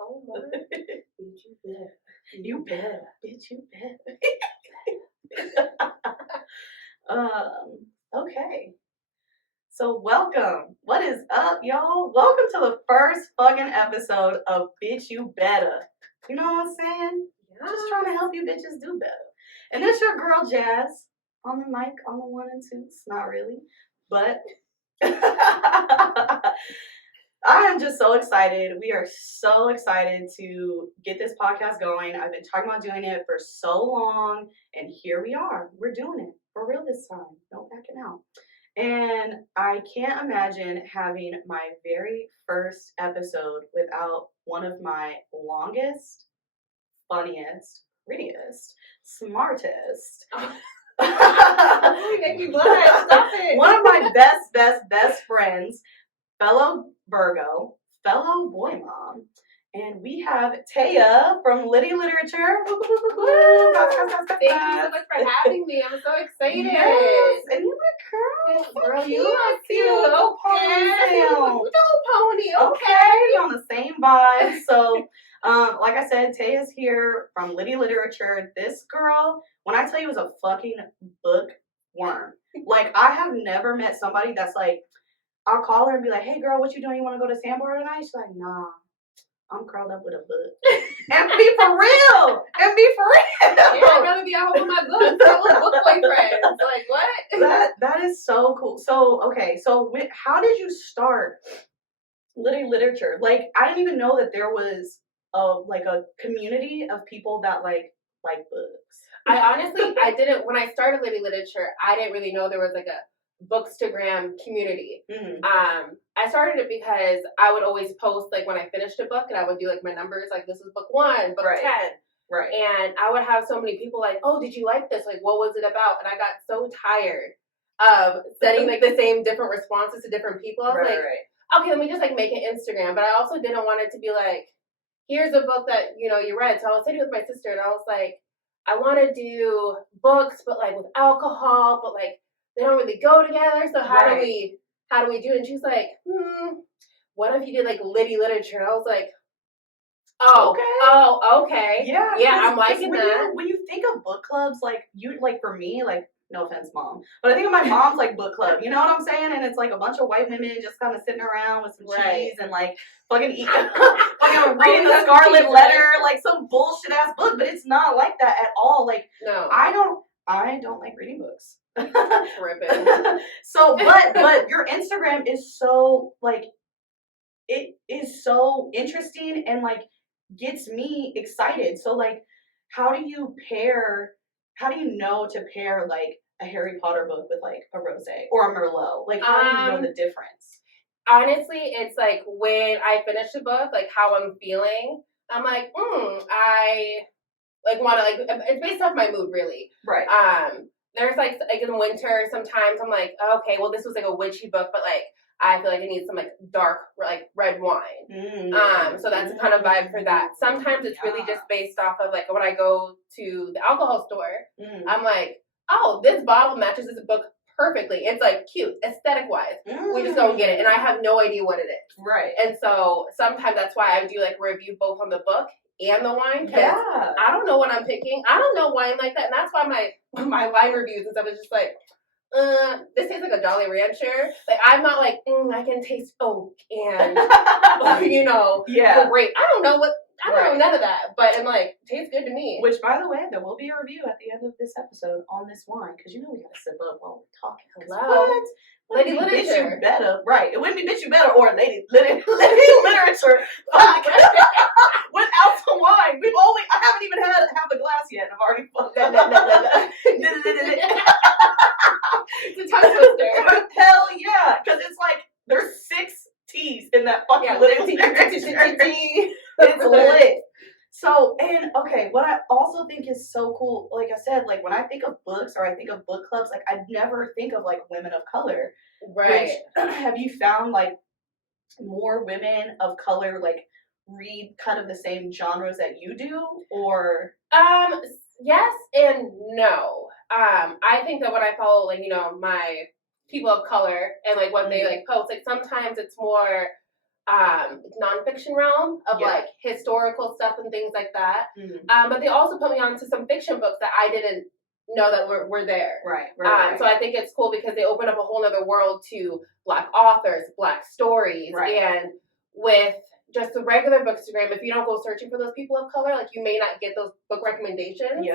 Oh, Lord. Bitch, you better. You better. Bitch, you better. Okay. So welcome. What is up, y'all? Welcome to the first fucking episode of Bitch You Betta. You know what I'm saying? Yeah. Just trying to help you bitches do better. And it's your girl Jaz on the mic, on the 1 and 2s. Not really, but I am just so excited. We are so excited to get this podcast going. I've been talking about doing it for so long, and here we are. We're doing it for real this time. No backing out. And I can't imagine having my very first episode without one of my longest, funniest, prettiest, smartest. You make me blush. Stop it. One of my best friends, fellow Virgo, fellow boy mom, and we have Taya from Liddy Literature. Thank you so much for having me. I'm so excited. Yes, and you look girl, you look cute. Okay. Little pony. Okay, on the same vibe. So, like I said, Taya's here from Liddy Literature. This girl, when I tell you, is a fucking bookworm. Like, I have never met somebody that's like, I'll call her and be like, hey girl, what you doing? You want to go to Sandbar tonight? She's like, nah, I'm curled up with a book. And be for real. Yeah, I'd rather be at home with my books. My little book boyfriend. Like, what? That is so cool. So, okay, so how did you start Liddy Literature? Like, I didn't even know that there was a community of people that like books. I didn't, when I started Liddy Literature, I didn't really know there was like a Bookstagram community. Mm-hmm. I started it because I would always post like when I finished a book, and I would do like my numbers, like this is book 1, book 10. Right. And I would have so many people like, oh, did you like this? Like, what was it about? And I got so tired of sending like the same different responses to different people. I was okay, let me just like make an Instagram. But I also didn't want it to be like, here's a book that, you know, you read. So I was sitting with my sister, and I was like, I want to do books, but like with alcohol, but like they don't really go together. So how do we do it? And she's like, what if you did like Liddy Literature? And I was like, okay. Yeah, I'm liking that. When you think of book clubs, like for me, like, no offense, mom, but I think of my mom's like book club. You know what I'm saying? And it's like a bunch of white women just kind of sitting around with some cheese and like fucking reading the Scarlet Letter, like some bullshit ass book. But it's not like that at all. Like, no, I don't like reading books. Tripping. So, but your Instagram is so like, it is so interesting and like gets me excited. So like, how do you know to pair like a Harry Potter book with like a rosé or a Merlot? Like, how do you know the difference? Honestly, it's like when I finish the book, like how I'm feeling, I'm like, I like want to like, it's based off my mood really. Right. There's like in winter, sometimes I'm like, okay, well this was like a witchy book, but like I feel like I need some like dark like red wine. So that's the kind of vibe for that. Sometimes it's really just based off of like when I go to the alcohol store, I'm like, oh, this bottle matches this book perfectly. It's like cute, aesthetic wise. We just go and get it, and I have no idea what it is. Right. And so sometimes that's why I do like review both on the book and the wine, because I don't know what I'm picking. I don't know wine like that, and that's why my wine reviews and stuff is just like, this tastes like a Jolly Rancher. Like, I'm not like, I can taste oak and, you know, great. I don't know none of that, but I'm like, tastes good to me. Which, by the way, there will be a review at the end of this episode on this wine, because you know we gotta sip up while we're talking. Hello. Lady Literature. Bitch You Betta. Right. It wouldn't be Bitch You Betta or Lady Literature. Fuck. Without some wine. I haven't even had half a glass yet, and I've already fucked up. It's a tongue twister. Hell yeah. Because it's like, there's 6 T's in that fucking Literature. It's lit. So, and okay, what I also think is so cool, like I said, like when I think of books or I think of book clubs, like I never think of like women of color. Right. Which, have you found like more women of color like read kind of the same genres that you do, or? Yes and no. I think that when I follow like, you know, my people of color and like what they like post, like sometimes it's more nonfiction realm of like historical stuff and things like that. But they also put me onto some fiction books that I didn't know that were there. Right. So I think it's cool because they open up a whole other world to Black authors, Black stories, and with just the regular bookstagram, if you don't go searching for those people of color, like you may not get those book recommendations.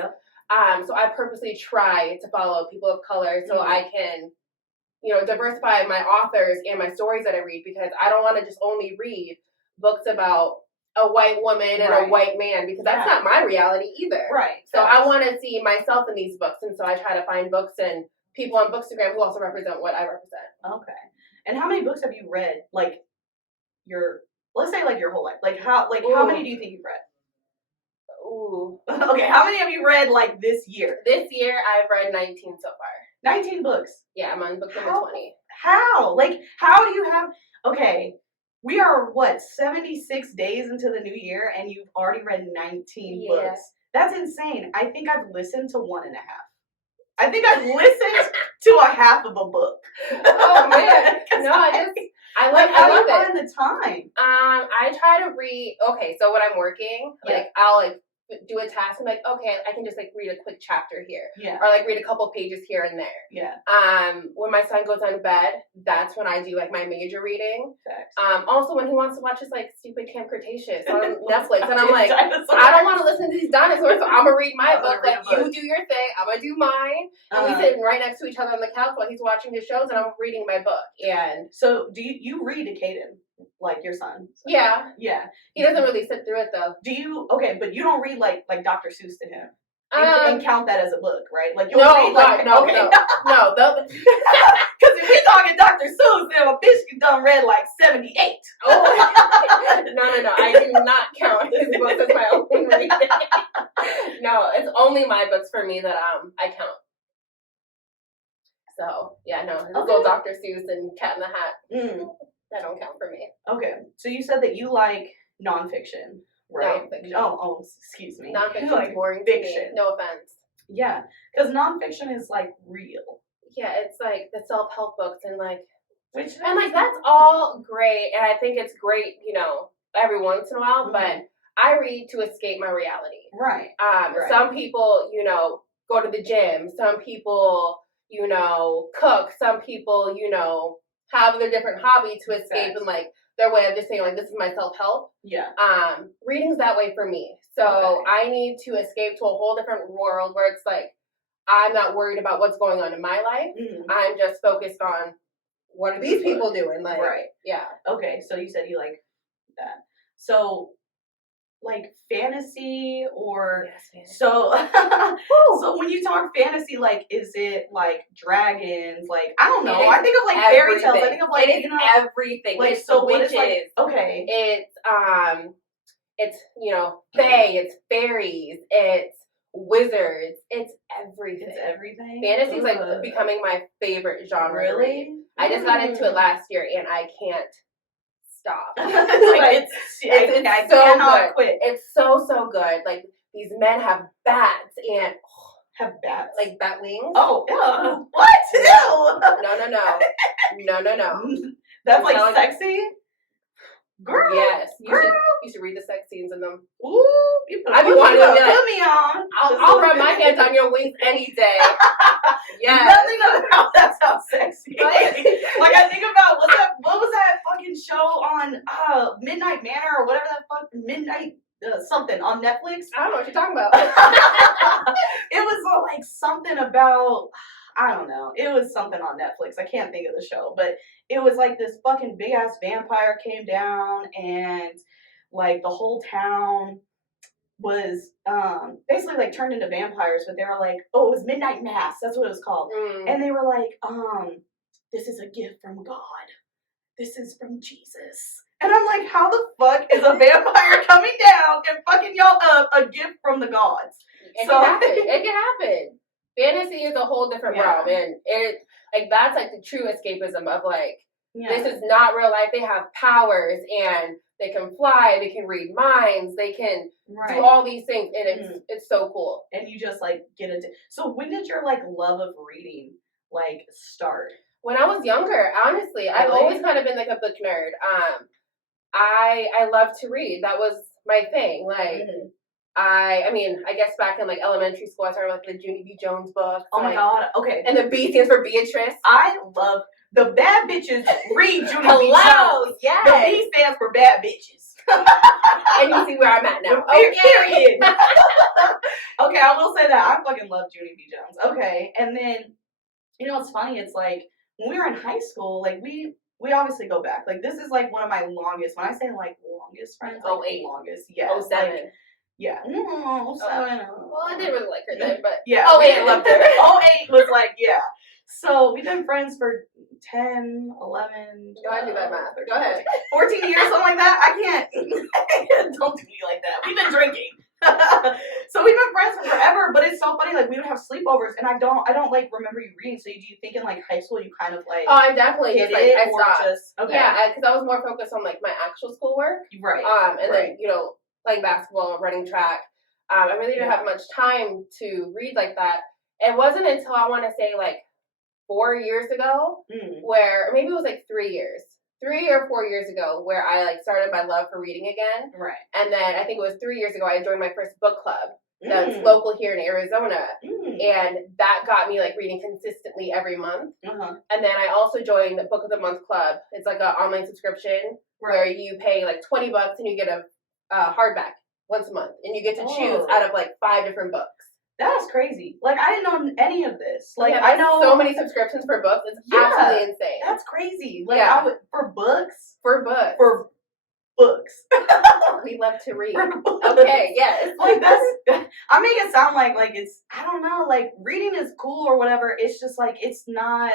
So I purposely try to follow people of color so I can, diversify my authors and my stories that I read, because I don't want to just only read books about a white woman and a white man, because that's not my reality either. So I want to see myself in these books, and so I try to find books and people on Bookstagram who also represent what I represent. Okay. And how many books have you read? Like let's say like your whole life. Like how many do you think you've read? Ooh. Okay, how many have you read like this year? This year I've read 19 so far. 19 books. Yeah, I'm on book number 20. How? Like, how do you have? Okay, we are 76 days into the new year, and you've already read 19 books. That's insane. I think I've listened to 1.5. I think I've listened to a half of a book. Oh man, no, I love it. Find the time. I try to read. Okay, so when I'm working, like I'll like do a task. I'm like, okay, I can just like read a quick chapter here, or like read a couple pages here and there. When my son goes on bed, that's when I do like my major reading. Also when he wants to watch his like stupid Camp Cretaceous on Netflix, and I'm like, I don't want to listen to these dinosaurs, so I'm gonna read my book. Like you do your thing, I'm gonna do mine, and we sit right next to each other on the couch while he's watching his shows, and I'm reading my book. And so, do you read to Caden? Like your son? Yeah. He doesn't really sit through it though. Do you? Okay, but you don't read like Dr. Seuss to him and count that as a book, right? Like you'll read like no. Because if we talking Dr. Seuss, then a bitch done read like 78. Oh. No. I do not count his books as my own reading. No, it's only my books for me that I count. So his little Dr. Seuss and Cat in the Hat. That don't count for me. Okay, so you said that you like nonfiction, right? Nonfiction. Oh, excuse me. Nonfiction like is boring fiction. to me. No offense. Yeah, because nonfiction is like real. Yeah, it's like the self-help books and like, that's all great, and I think it's great, every once in a while. But I read to escape my reality. Right. Some people, go to the gym. Some people, cook. Some people, have their different hobby to escape and like their way of just saying like, this is my self-help. Reading's that way for me. So I need to escape to a whole different world where it's like, I'm not worried about what's going on in my life. I'm just focused on what are these people doing. Like, Okay. So you said you like that. So like fantasy or so when you talk fantasy, like is it like dragons, like I don't know, I think of like fairy tales, I think of like everything, like it's so witches, it's fae, it's fairies, it's wizards, it's everything. Fantasy is like becoming my favorite genre. Really? I just got into it last year and I can't stop. Like, it's so good. Quit. It's so good. Like these men have bats and have bats, like bat wings. Oh, ew. What? No. That's like sexy. Girl. Yes. You should read the sex scenes in them. Ooh. I be wanting to be like, put me on. I'll rub my hands on your wings any day. Yeah. Nothing about that sounds sexy. Like I think about what was that fucking show on Midnight Manor or whatever that fuck Midnight something on Netflix? I don't know what you're talking about. It was like something about, I don't know. It was something on Netflix. I can't think of the show, but it was like this fucking big ass vampire came down and like the whole town was basically like turned into vampires, but they were like, oh, it was Midnight Mass. That's what it was called. And they were like, this is a gift from God. This is from Jesus. And I'm like, how the fuck is a vampire coming down and fucking y'all up a gift from the gods? It can happen. Fantasy is a whole different realm, and that's like the true escapism of like, this is not real life. They have powers and they can fly, they can read minds, they can do all these things, and it's so cool. And you just like get into. So when did your like love of reading like start? When I was younger, honestly, I've always kind of been like a book nerd. I love to read. That was my thing. Like, I mean, I guess back in like elementary school, I started with the Junie B. Jones books. Oh my God. Okay. And the B stands for Beatrice. I love the bad bitches read Junie B. Jones. Yes. The B stands for bad bitches. And you see where I'm at now. Okay. Period. Okay, I will say that I fucking love Junie B. Jones. Okay, and then you know what's funny? It's like when we were in high school, like we obviously go back. Like this is like one of my longest. When I say like longest friends, like longest, yeah, 07. Like, yeah, no, 07. Well, I didn't really like her then, but yeah, 08, I loved her. 08 was like, yeah. So we've been friends for 10, 11. Go ahead, do that math. Go ahead. 14 years, something like that. I can't. Don't do me like that. We've been drinking. So we've been friends for forever, but it's so funny. Like we would have sleepovers, and I don't like remember you reading. So do you think in like high school you kind of like? Oh, I definitely did just like I stopped. Okay. Yeah, because I was more focused on like my actual schoolwork. Right. And then playing basketball, running track. I really didn't have much time to read like that. It wasn't until I want to say like 4 years ago, where maybe it was like 3 years. 3 or 4 years ago, where I like started my love for reading again. Right. And then I think it was 3 years ago I joined my first book club that's local here in Arizona. And that got me like reading consistently every month. And then I also joined the Book of the Month Club. It's like an online subscription where you pay like $20 and you get a hardback once a month. And you get to choose out of like 5 different books. That's crazy. Like I didn't know any of this. Like I know so many subscriptions for books. It's absolutely insane. That's crazy. Like I would for books. We love to read. Okay, yes. Like that's I make it sound like it's I don't know, like reading is cool or whatever. It's just like it's not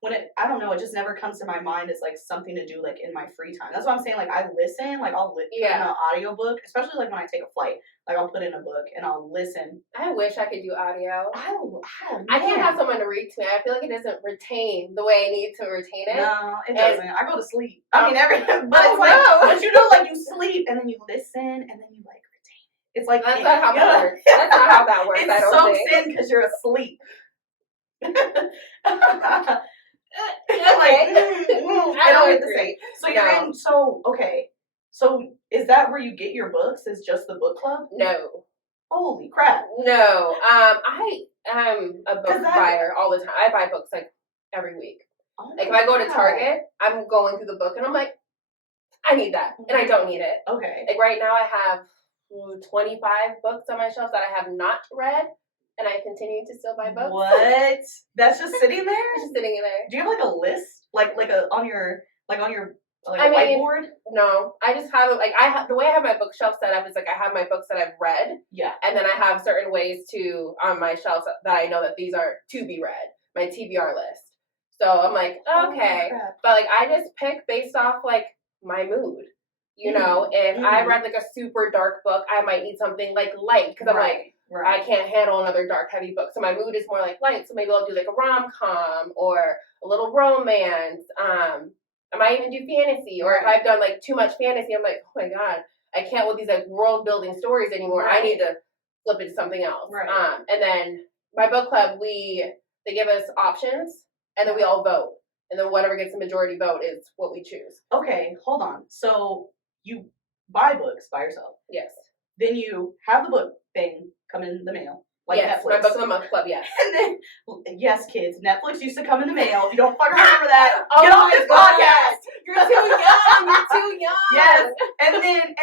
when I don't know, it just never comes to my mind as like something to do like in my free time. That's what I'm saying. Like I listen, like I'll put in an audiobook, especially like when I take a flight. Like I'll put in a book and I'll listen. I wish I could do audio. I can't have someone to read to me. I feel like it doesn't retain the way I need to retain it. No, it doesn't. I go to sleep. I mean but it's like but you know like you sleep and then you listen and then you like retain it. It's like that's not how that works. That's not how that works. It soaks in because you're asleep. I don't agree. So you're in. So okay. So is that where you get your books? Is just the book club? No. Holy crap. No. I am a book buyer all the time. I buy books like every week. Oh like if I go to Target, I'm going through the book and I'm like, I need that, and I don't need it. Okay. Like right now, I have 25 books on my shelf that I have not read. And I continue to still buy books. What? That's just sitting there? It's just sitting in there. Do you have like a list? Like on your whiteboard? No. I just have like the way I have my bookshelf set up is like I have my books that I've read. Yeah. And then I have certain ways on my shelves that I know that these are to be read. My TBR list. So I'm like, okay. But like I just pick based off like my mood. You know, if I read like a super dark book, I might need something like light because I'm like, I can't handle another dark, heavy book. So my mood is more like light. So maybe I'll do like a rom-com or a little romance. I might even do fantasy. Or if I've done like too much fantasy, I'm like, oh my God, I can't with these like world-building stories anymore. I need to flip it to something else. And then my book club, they give us options and then we all vote. And then whatever gets the majority vote is what we choose. Okay, hold on. So you buy books by yourself. Yes. Then you have the book thing come in the mail. Like yes, Netflix. My Book of the Month Club, yes. And then, yes, kids, Netflix used to come in the mail. If you don't fucking remember that, get on this podcast. You're too young. You're too young. Yes.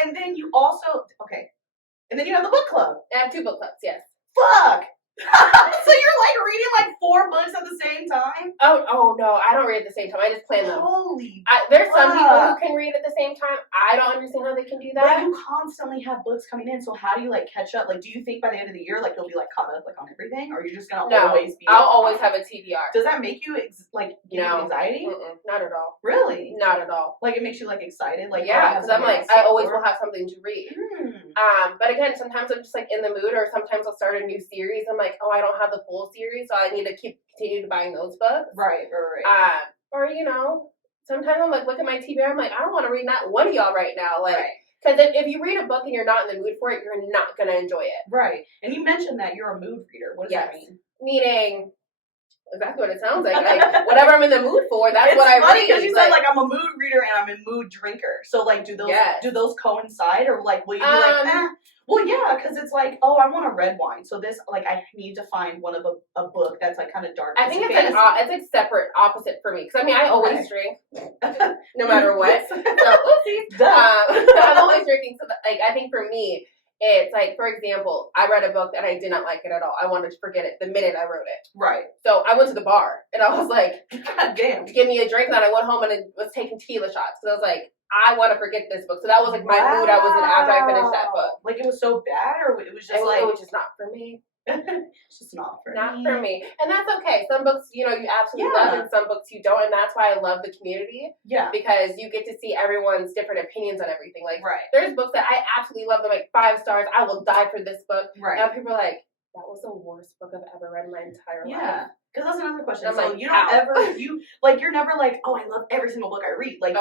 And then you also, okay. And then you have the book club. I have 2 book clubs, yes. Fuck. So you're like reading like 4 books at the same time? Oh no, I don't read at the same time. I just plan them. There's fuck. some people who can read at the same time. I don't understand how they can do that. But you constantly have books coming in, so how do you like catch up? Like, do you think by the end of the year, like you'll be like caught up like on everything, or you're just gonna always be? I'll always have a TBR. Does that make you give you anxiety? Not at all. Really? Not at all. Like it makes you like excited? Like because I'm like I always will have something to read. But again, sometimes I'm just like in the mood, or sometimes I'll start a new series. I'm like, oh, I don't have the full series, so I need to continue to buying those books. Right. Or sometimes I'm like, look at my TBR. I'm like, I don't want to read not one of y'all right now, like. Because if you read a book and you're not in the mood for it, you're not going to enjoy it. Right. And you mentioned that you're a mood reader. What does that mean? Meaning, exactly what it sounds like. Like whatever I'm in the mood for, that's it's what I read. It's funny because you said like I'm a mood reader and I'm a mood drinker. So like, do those coincide, or like will you be like, eh? Well, yeah, because it's like, oh, I want a red wine, so this like I need to find one of a book that's like kind of dark. I think it's like separate, opposite for me. Because I mean, I always drink, no matter what. So oopsies. I'm always drinking. So like, I think for me, it's like, for example, I read a book and I did not like it at all. I wanted to forget it the minute I wrote it. Right. So I went to the bar and I was like, God damn, give me a drink. And I went home and was taking tequila shots because I was like, I want to forget this book. So that was like my mood I was in after I finished that book. Like it was so bad, or it was just it was just not for me. It's just not for me. And that's okay. Some books, you absolutely love, and some books you don't, and that's why I love the community. Yeah. Because you get to see everyone's different opinions on everything. Like, there's books that I absolutely love. They're like 5 stars. I will die for this book. Right. And people are like, that was the worst book I've ever read in my entire life. Yeah. Because that's another question. So like, you don't you're never like, oh, I love every single book I read. Like,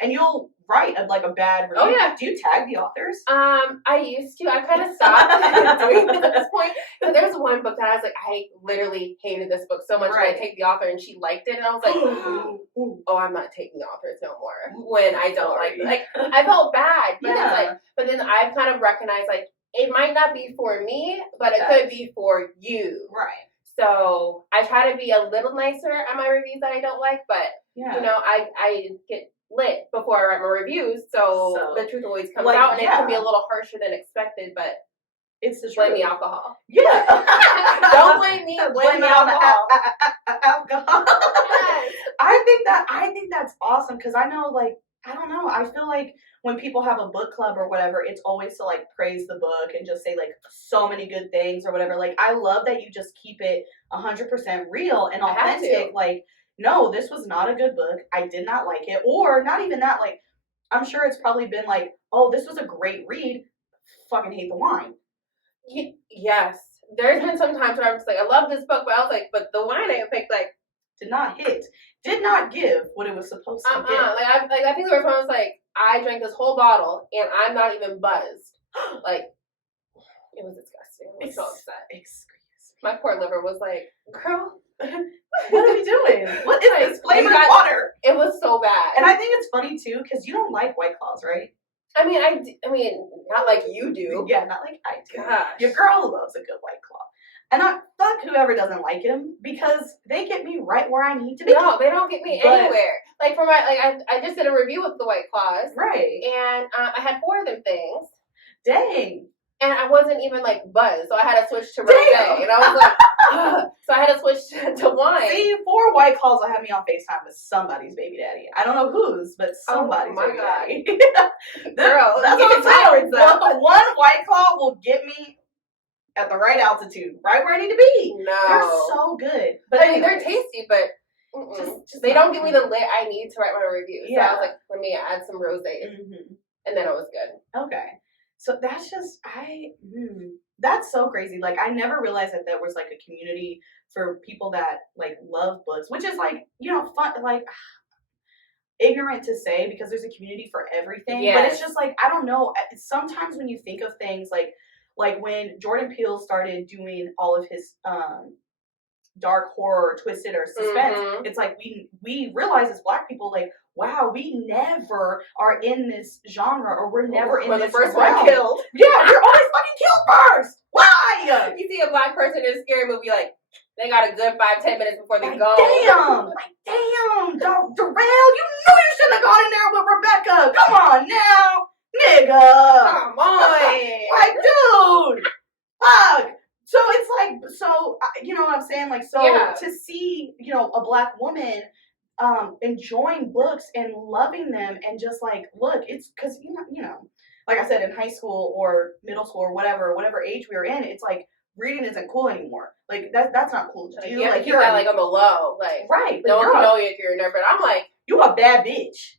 you'll write a bad review. Oh, yeah. Do you tag the authors? I used to. I kind of stopped doing it at this point. But there's one book that I was like, I literally hated this book so much. Right. And I take the author and she liked it. And I was like, oh, I'm not taking the authors no more when I don't like it. Like, I felt bad. But it's like, but then I've kind of recognized, like, it might not be for me, but it could be for you. Right. So I try to be a little nicer on my reviews that I don't like, but I get lit before I write my reviews, so the truth always comes out, and it can be a little harsher than expected, but it's the truth. Blame the alcohol. Yeah. Don't blame me. Blame the alcohol. Alcohol. Yes. I think that's awesome because I know, like, I don't know. I feel like when people have a book club or whatever, it's always to like praise the book and just say like so many good things or whatever. Like, I love that you just keep it 100% real and authentic. Like, no, this was not a good book. I did not like it. Or not even that. Like, I'm sure it's probably been like, oh, this was a great read. Fucking hate the wine. Yes. There's been some times where I'm just like, I love this book, but I was like, but the wine I picked, like, did not hit. Did not give what it was supposed to give. I think the first one was like, I drank this whole bottle and I'm not even buzzed. Like, it was disgusting. I was so upset. Excuse me. My poor liver was like, girl, what are we doing? What is this flavored water? It was so bad. And I think it's funny too because you don't like White Claws, right? I mean, not like you do. Yeah, not like I do. Gosh. Your girl loves a good White Claw. And fuck whoever doesn't like him because they get me right where I need to be. No, they don't get me anywhere. Like for I just did a review with the White Claws, right? And I had 4 of them things. Dang. And I wasn't even like buzzed, so I had to switch to rosé. And I was like, so I had to switch to wine. See, 4 White Claws will have me on FaceTime with somebody's baby daddy. I don't know whose, but somebody's baby daddy. Girl, that's what I'm saying. One White Claw will get me at the right altitude, right where I need to be. No. They're so good. But I mean, they're tasty, but just they don't give me the lit I need to write my review. So I was like, let me add some rosé. Mm-hmm. And then it was good. Okay. So that's just, that's so crazy. Like, I never realized that there was, like, a community for people that, like, love books, which is, like, fun, like, ignorant to say because there's a community for everything. Yes. But it's just, like, I don't know. Sometimes when you think of things, like when Jordan Peele started doing all of his dark horror, twisted, or suspense, it's like we realize as Black people, like, wow, we never are in this genre, or we're never in this the first realm. One killed. Yeah, you're always fucking killed first. Why? You see a Black person in a scary movie, like, they got a good 5-10 minutes before they go. Damn, Darrell, you knew you shouldn't have gone in there with Rebecca. Come on now, nigga. Come on. Like, dude. Fuck. So it's like, you know what I'm saying? Like, to see, a Black woman enjoying books and loving them and just like, look, it's because, like I said, in high school or middle school or whatever age we were in, it's like, reading isn't cool anymore. Like, that's not cool to do. Like, you're like on the low. Like, right. No one can know you if you're a nerd, but I'm like, you a bad bitch.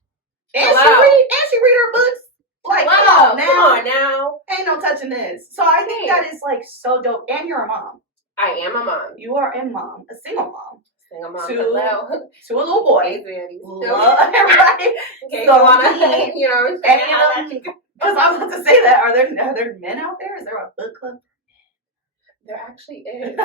And she read her books. Like, come on now. Ain't no touching this. So I think that is, like, so dope. And you're a mom. I am a mom. You are a mom. A single mom. Single mom. To a little boy. Right? Okay, because I was about to say that. Are there men out there? Is there a book club? There actually is.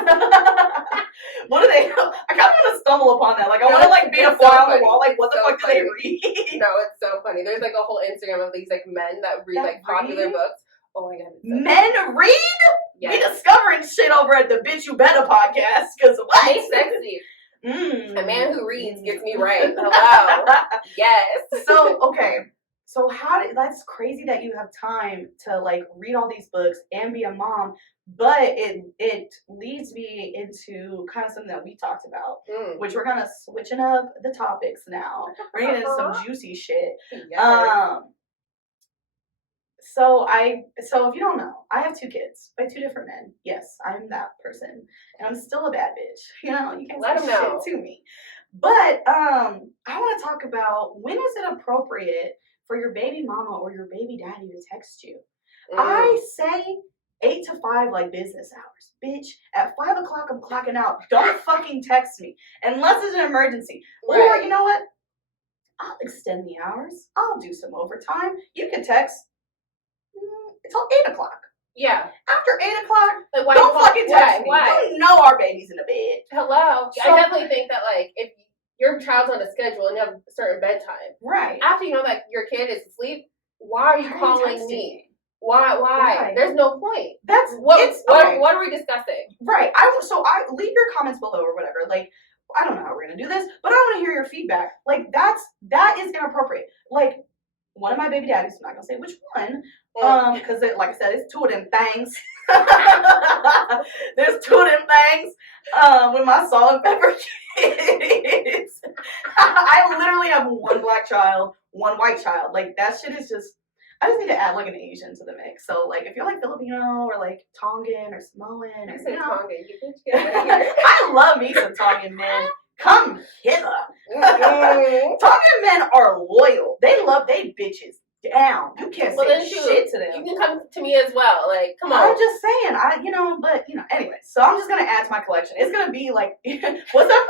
What do they? I kind of want to stumble upon that. Like, I want to like be a fly on the wall. Like, what the fuck do they read? No, it's so funny. There's like a whole Instagram of these like men that read like popular books. Oh my god. Men read? Yes. We discovering shit over at the Bitch You Betta podcast. Because what? It's sexy. A man who reads gets me right. Hello. Yes. So, okay. So that's crazy that you have time to like read all these books and be a mom, but it leads me into kind of something that we talked about, which we're gonna switching up the topics now. We're getting into some juicy shit. Yes. So if you don't know, I have 2 kids by 2 different men. Yes, I'm that person, and I'm still a bad bitch. You know, you can't let them know shit to me. But I want to talk about, when is it appropriate for your baby mama or your baby daddy to text you? I say 8 to 5 like business hours. Bitch, at 5 o'clock I'm clocking out. Don't fucking text me unless it's an emergency. Right. Or you know what? I'll extend the hours. I'll do some overtime. You can text until 8 o'clock. Yeah. After 8 o'clock, like, why don't fucking text me. Why? You know our baby's in the bed. Hello. So, I definitely think that like if your child's on a schedule and you have a certain bedtime, right? After you know that your kid is asleep, why are you calling me? Why? There's no point. That's what are we discussing? Right. I leave your comments below or whatever. Like, I don't know how we're gonna do this, but I want to hear your feedback. Like, that is inappropriate. Like, one of my baby daddies, I'm not gonna say which one, because like I said, it's 2 of them things. There's 2 of them things. With my salt and pepper kids. I literally have 1 black child, 1 white child. Like, that shit is just, I just need to add like an Asian to the mix. So like, if you're like Filipino or like Tongan or Samoan, or you know, Tongan, you can get I love me some Tongan men. Come hither. Tongan men are loyal. They love they bitches down. You can't say shit to them. You can come to me as well. Like, come on. I'm just saying, anyway. So I'm just gonna add to my collection. It's gonna be like, what's that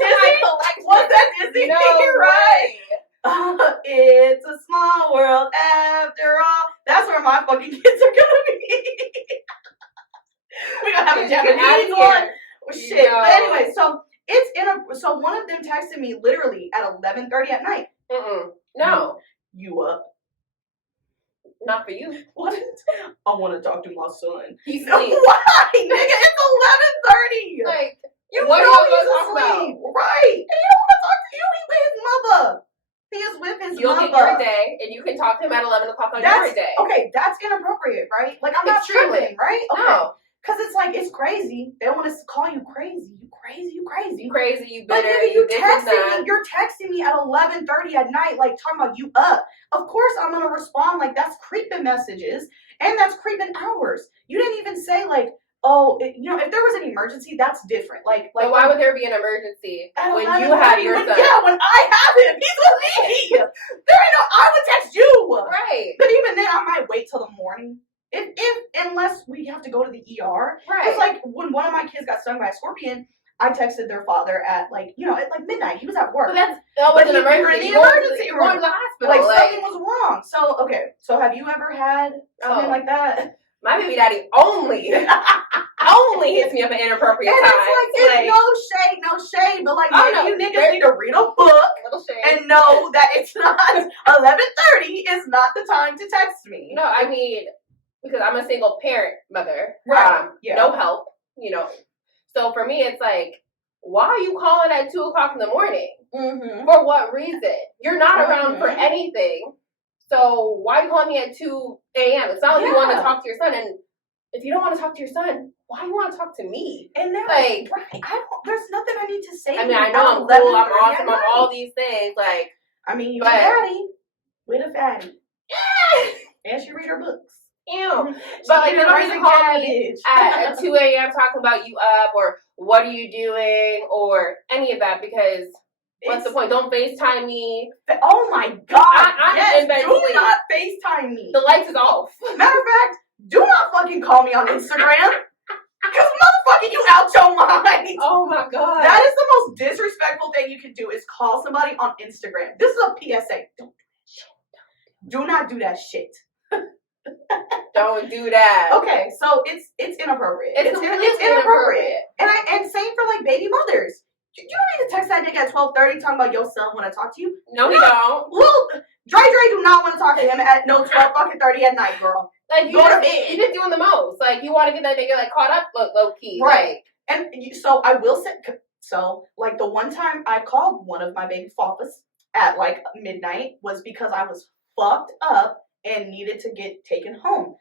Disney? What's that Disney? No, right? It's a small world after all. That's where my fucking kids are gonna be. We're gonna have a Japanese one. Oh, shit. No. But anyway, so one of them texted me literally at 11:30 at night. No. You up? Not for you. What? I want to talk to my son. He's no, asleep. Why, nigga? It's 11:30. Like, you what know are you he's asleep? About? Right. And he don't want to talk to you. He's with his mother. He is with his You'll mother. get your day, and you can talk to him at 11 o'clock on your day. Okay, that's inappropriate, right? Like, I'm not tripping, right? Okay. No. Because it's like, it's crazy. They want to call you crazy. You crazy. You crazy. You crazy. You bitter. But nigga, you're texting me at 11:30 at night, like, talking about you up. Of course I'm going to respond like, that's creeping messages. And that's creeping hours. You didn't even say, like, oh, if there was an emergency, that's different. Like, but why would there be an emergency when you have your son? Yeah, when I have him, he's with me. I would text you. Right. But even then, I might wait till the morning. Unless we have to go to the ER. Right. It's like when one of my kids got stung by a scorpion, I texted their father at at midnight. He was at work. But that was an emergency. You were in the emergency room. Going to the hospital. Like something was wrong. So okay. So have you ever had something like that? My baby daddy only hits me up at inappropriate times. It's like, no shade, but like, you niggas need to read a book and know that it's not 11:30 is not the time to text me. No, I mean, because I'm a single parent mother, right? No help, So for me, it's like, why are you calling at 2 o'clock in the morning? Mm-hmm. For what reason? You're not around for anything. So why are you calling me at 2 a.m.? It's not like you want to talk to your son. And if you don't want to talk to your son, why do you want to talk to me? And they're like, there's nothing I need to say. I mean, I know I'm cool, I'm awesome, I'm all these things. Like, I mean, you're a fatty with a fatty. And she read her books. Ew. But like, they don't need to call me at 2 a.m. talking about you up or what are you doing or any of that, because what's the point? Don't FaceTime me. Oh my God. I'm do not FaceTime me. The lights is off. Matter of fact, do not fucking call me on Instagram. Because motherfucking you out your mind. Oh my God. That is the most disrespectful thing you can do is call somebody on Instagram. This is a PSA. Do not do that shit. Don't do that. Okay, so it's inappropriate. It's inappropriate. And same for like baby mothers. You don't need to text that nigga at 12:30 talking about your son want to talk to you. No, he don't. Well, Dre do not want to talk to him at 12:30 at night, girl. Like you're just doing the most. Like you want to get that nigga like caught up low key, right? Like. And so I will say, so like the one time I called one of my baby fathers at like midnight was because I was fucked up and needed to get taken home.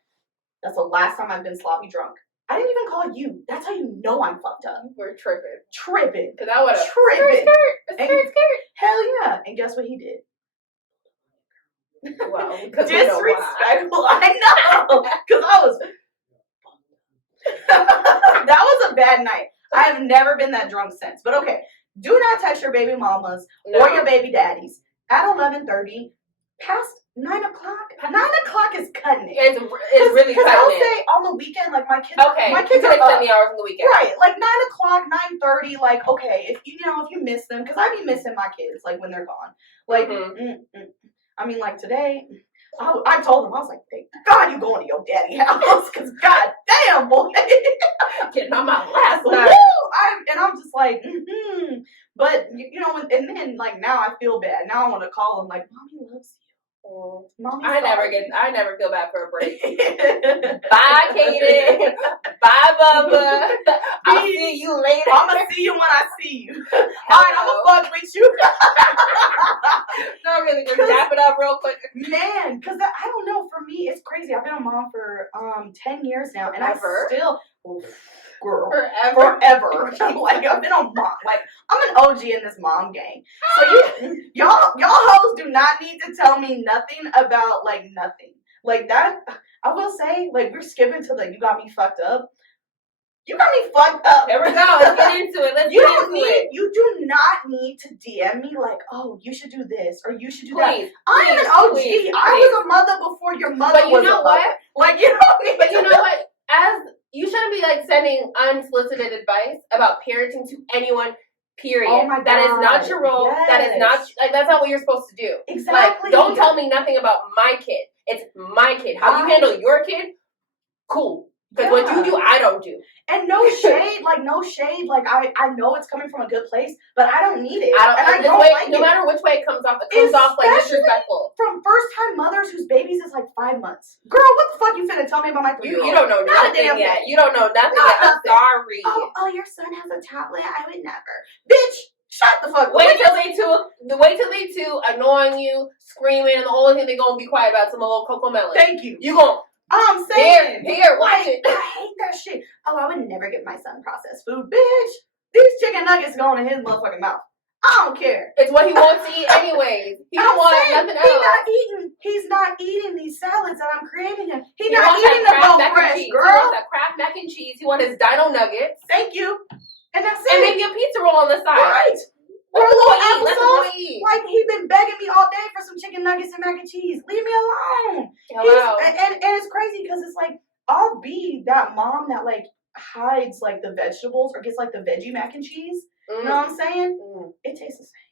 That's the last time I've been sloppy drunk. I didn't even call you. That's how you know I'm fucked up. We're tripping. Tripping. Because I would have skirt. Hell yeah. And guess what he did? Wow. Disrespectful. I know. Because I was... That was a bad night. I have never been that drunk since. But okay. Do not text your baby mamas or your baby daddies at 11:30 past 9 o'clock. 9 o'clock is cutting it. It's really cutting it. Because I'll say on the weekend, like my kids are up. The hours on the weekend. Right, like 9 o'clock, 9:30, like, okay, if you miss them, because I be missing my kids, like, when they're gone. Like, I mean, like, today, I told them, I was like, thank God you going to your daddy house, because God damn, boy. Getting on my last night. And I'm just like, But, you know, and then, like, now I feel bad. Now I want to call them, like, Mommy loves you. Mommy, I never feel bad for a break. Bye, Kaden. Bye, Bubba. I'll see you later. I'm gonna see you when I see you. Alright, I'm gonna fuck with you. No, really, just wrap it up real quick. Man, because I don't know, for me, it's crazy. I've been a mom for 10 years now, and I still... Girl, forever. Like, I've been a mom. Like, I'm an OG in this mom gang. So y'all hoes do not need to tell me nothing about, like, nothing. Like, that, I will say, like, we're skipping to the you got me fucked up. You got me fucked up. There we go. Let's get into it. You do not need to DM me like, oh, you should do this or you should do that. I am an OG. I was a mother before your mother was a mother. But you know what? Like, you know. But you know what? You shouldn't be like sending unsolicited advice about parenting to anyone. Period. Oh my God. That is not your role. Yes. That is not like that's not what you're supposed to do. Exactly. Like, don't tell me nothing about my kid. It's my kid. How you handle your kid? Cool. Because what you do, I don't do. And no shade. Like I know it's coming from a good place, but I don't need it. No matter which way it comes off, off like disrespectful. From first-time mothers whose babies is like 5 months. Girl, what the fuck you finna tell me about my 3-year-old? You don't know nothing yet. You don't know nothing yet. I'm sorry. Oh, your son has a tablet? I would never. Bitch, shut the fuck up. Wait till they two annoying you, screaming, and the only thing they're gonna be quiet about is some little cocoa melon. Thank you. You gon' I'm saying, here, watch it. I hate that shit. Oh, I would never give my son processed food, bitch. These chicken nuggets going in his motherfucking mouth. I don't care. It's what he wants to eat anyways. He don't want nothing else. He's not eating these salads that I'm creating him. He's not eating the both fresh, girl. He wants that Kraft mac and cheese. He wants his dino nuggets. Thank you. And that's it. And maybe a pizza roll on the side. Right. Or a little applesauce. Like, he been begging me all day for some chicken nuggets and mac and cheese. Leave me alone. Hello. And it's crazy because it's like, I'll be that mom that, like, hides, like, the vegetables or gets, like, the veggie mac and cheese. You know what I'm saying? It tastes the same.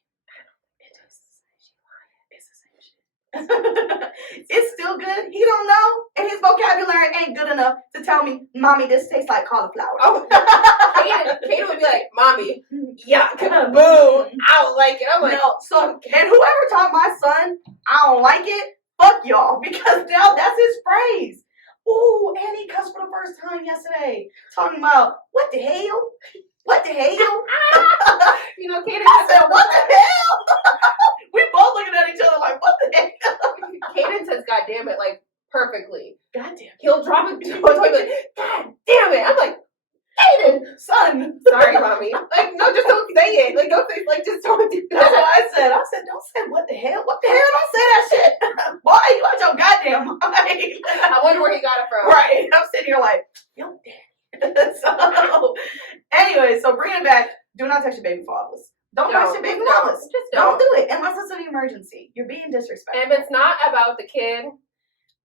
It's the same shit. It's still good. He don't know. And his vocabulary ain't good enough to tell me, Mommy, this tastes like cauliflower. Oh, Kaden would be like, Mommy, yuck, boom, I don't like it. I'm like, no. So, and whoever taught my son, I don't like it, fuck y'all, because now that's his phrase. Ooh, and he cussed for the first time yesterday, talking about, what the hell? What the hell? You know, Kaden said, what the hell? We both looking at each other like, what the hell? Kaden says, God damn it, like, perfectly. God damn it. He'll drop it to my like, God damn it. I'm like, Kaden, son. Sorry, Mommy. Like, no, just don't say it. Like, don't say, like, just don't do that. That's what I said. I said, don't say what the hell. What the hell? Don't say that shit. Boy, you out your goddamn mind. I wonder where he got it from. Right. I'm sitting here like, yo, daddy. So, anyway, so bring it back. Do not text your baby fathers. Don't text your baby mamas. Just don't do it unless it's an emergency. You're being disrespectful. And if it's not about the kid,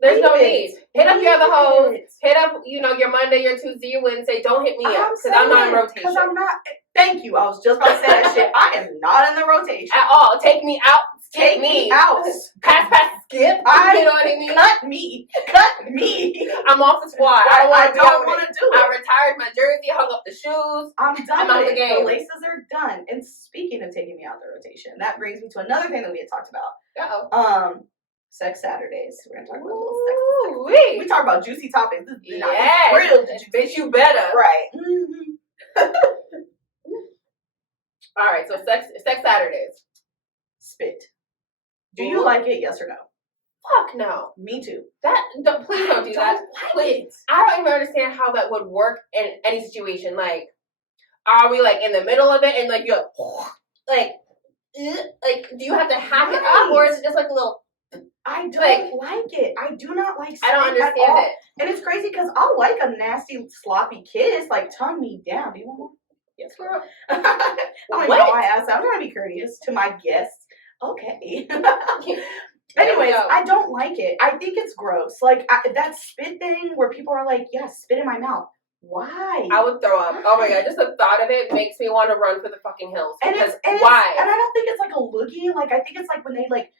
there's no need. Hit up your other hoes. Hit up, your Monday, your Tuesday, your Wednesday. Don't hit me up because I'm not in rotation. Because I'm not. Thank you. I was just about to say that shit. I am not in the rotation at all. Take me out. Take me out. Pass, skip. You know what I mean? Cut me. I'm off the squad. I don't want to do it. I retired my jersey, hung up the shoes. I'm done out with the game. The laces are done. And speaking of taking me out the rotation, that brings me to another thing that we had talked about. Uh-oh. Sex Saturdays. We're gonna talk about a little sex. We talk about juicy topics. This is real juicy. Bitch, you better. Right. Mm-hmm. All right. So sex Saturdays. Spit. Do you like it? Yes or no? Fuck no. Me too. Please don't do that. Please. I don't even understand how that would work in any situation. Like, are we like in the middle of it and like you're like, do you have to hack it up or is it just like a little? I don't like it. I do not like spit. I don't understand it. And it's crazy because I'll like a nasty, sloppy kiss, like tongue me down. Do you want one? Yes, girl. I don't know why I asked. I'm trying to be courteous to my guests. Okay. Anyways, I don't like it. I think it's gross. Like that spit thing where people are like, yeah, spit in my mouth. Why? I would throw up. Oh my god, just the thought of it makes me want to run for the fucking hills. And why? And I don't think it's like a loogie. Like I think it's like when they like,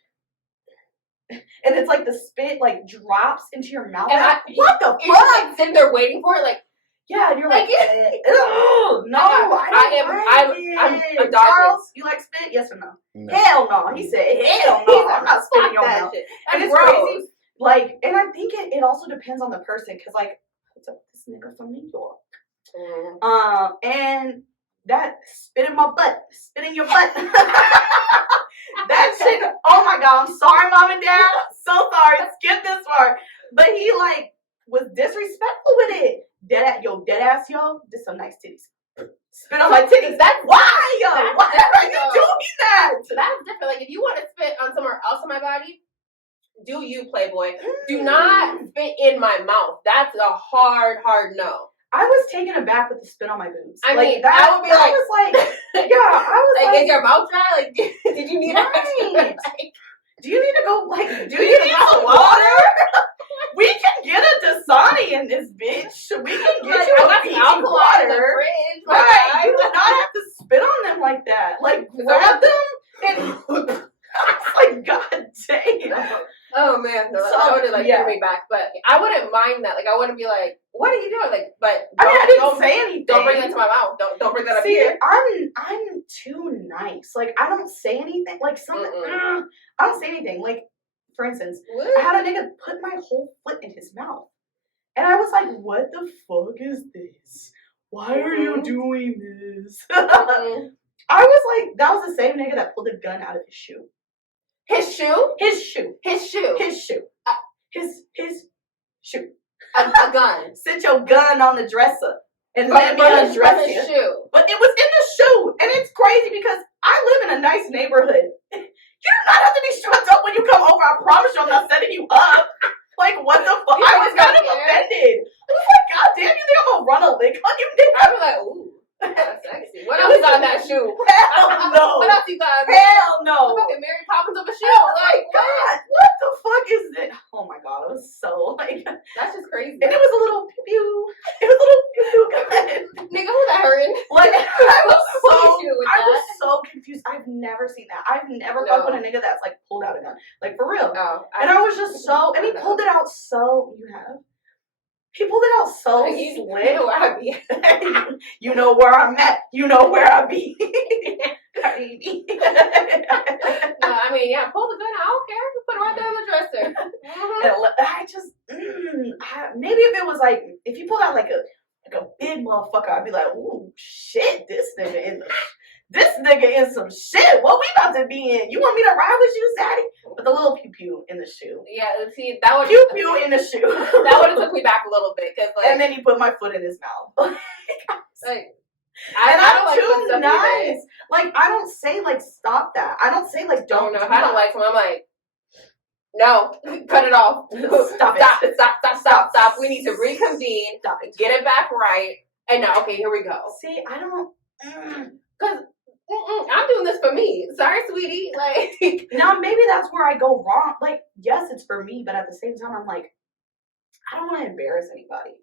and it's like the spit like drops into your mouth. What the fuck? You're just, like sitting there waiting for it, like. Yeah, and you're like, no, I'm Charles, you like spit? Yes or no? No. Hell no. He said, hell no. I'm not spitting your mouth. And it's crazy. Like, and I think it also depends on the person, because like, what's up with this nigga from New York? And that spit in my butt, spit in your butt. That shit. Oh my god, I'm sorry, mom and dad. So sorry. Skip this part. But he like was disrespectful with it. Dead ass, yo. This some nice titties. Spit on my titties. That's why, yo. Why are you doing that? That's different. Like if you want to spit on somewhere else on my body, do you, Playboy? Do not spit in my mouth. That's a hard no. I was taken aback with the spit on my boobs. I mean, that would be like, I was like, yeah, I was like, is your mouth dry? Like, did you need right. Do you need to go, like, do you need some water? We can get a Dasani in this bitch. We can get you a Fiji water. Right. You do not have to spit on them like that. Like, grab them and... I was like, god damn. Oh man, no, that would have like threw me back. But I wouldn't mind that. Like, I wouldn't be like, "What are you doing?" Like, but I didn't say anything. Don't bring that to my mouth. Don't bring that up here. I'm too nice. Like, I don't say anything. Like, I don't say anything. Like, for instance, I had a nigga put my whole foot in his mouth, and I was like, "What the fuck is this? Why are you doing this?" I was like, that was the same nigga that pulled a gun out of his shoe. His shoe? His shoe. His shoe. His shoe. His shoe. A gun. Sit your gun on the dresser and let me undress you. Shoe. But it was in the shoe, and it's crazy because I live in a nice neighborhood. You do not have to be strapped up when you come over. I promise you, I'm not setting you up. Like, what the fuck? I was kind of offended. I was like, god damn, you think I'm gonna run a lick on you, nigga? I was like, ooh. That's sexy. What else is on that shoe? Hell no. What else you got? Hell no. Fucking Mary Poppins of a shoe. Oh like, my god, what the fuck is this? Oh my god, it was so like. That's just crazy. And it was a little pew. It was a little pew gun. Nigga, who's that hurting? Like I was so confused. I've never seen that. I've never fucked with a nigga that's like pulled out a gun. Like for real. Oh, and I was just so. And he pulled it out so. You have. He pulled it out so slick. You know where I be. You know where I'm at. You know where I be. No, I mean, yeah, pull the gun out. I don't care. Put it right there on the dresser. I just, maybe if it was like, if you pulled out like a big motherfucker, I'd be like, ooh, shit, this nigga in some shit. What we about to be in? You want me to ride with you, Zaddy? With the little pew pew in the shoe. Yeah, see, that would pew pew in the shoe. That would have took me back a little bit, cause like, and then he put my foot in his mouth. Like, I'm too nice. Like, I don't say like stop that. I don't say like don't. No, if I don't like someone, I'm like, no, cut it off. Stop. We need to reconvene. Stop it. Get it back right. And now, okay, here we go. See, I don't. Cause I'm doing this for me. Sorry, sweetie. Like, now maybe that's where I go wrong. Like, yes, it's for me, but at the same time, I'm like, I don't want to embarrass anybody.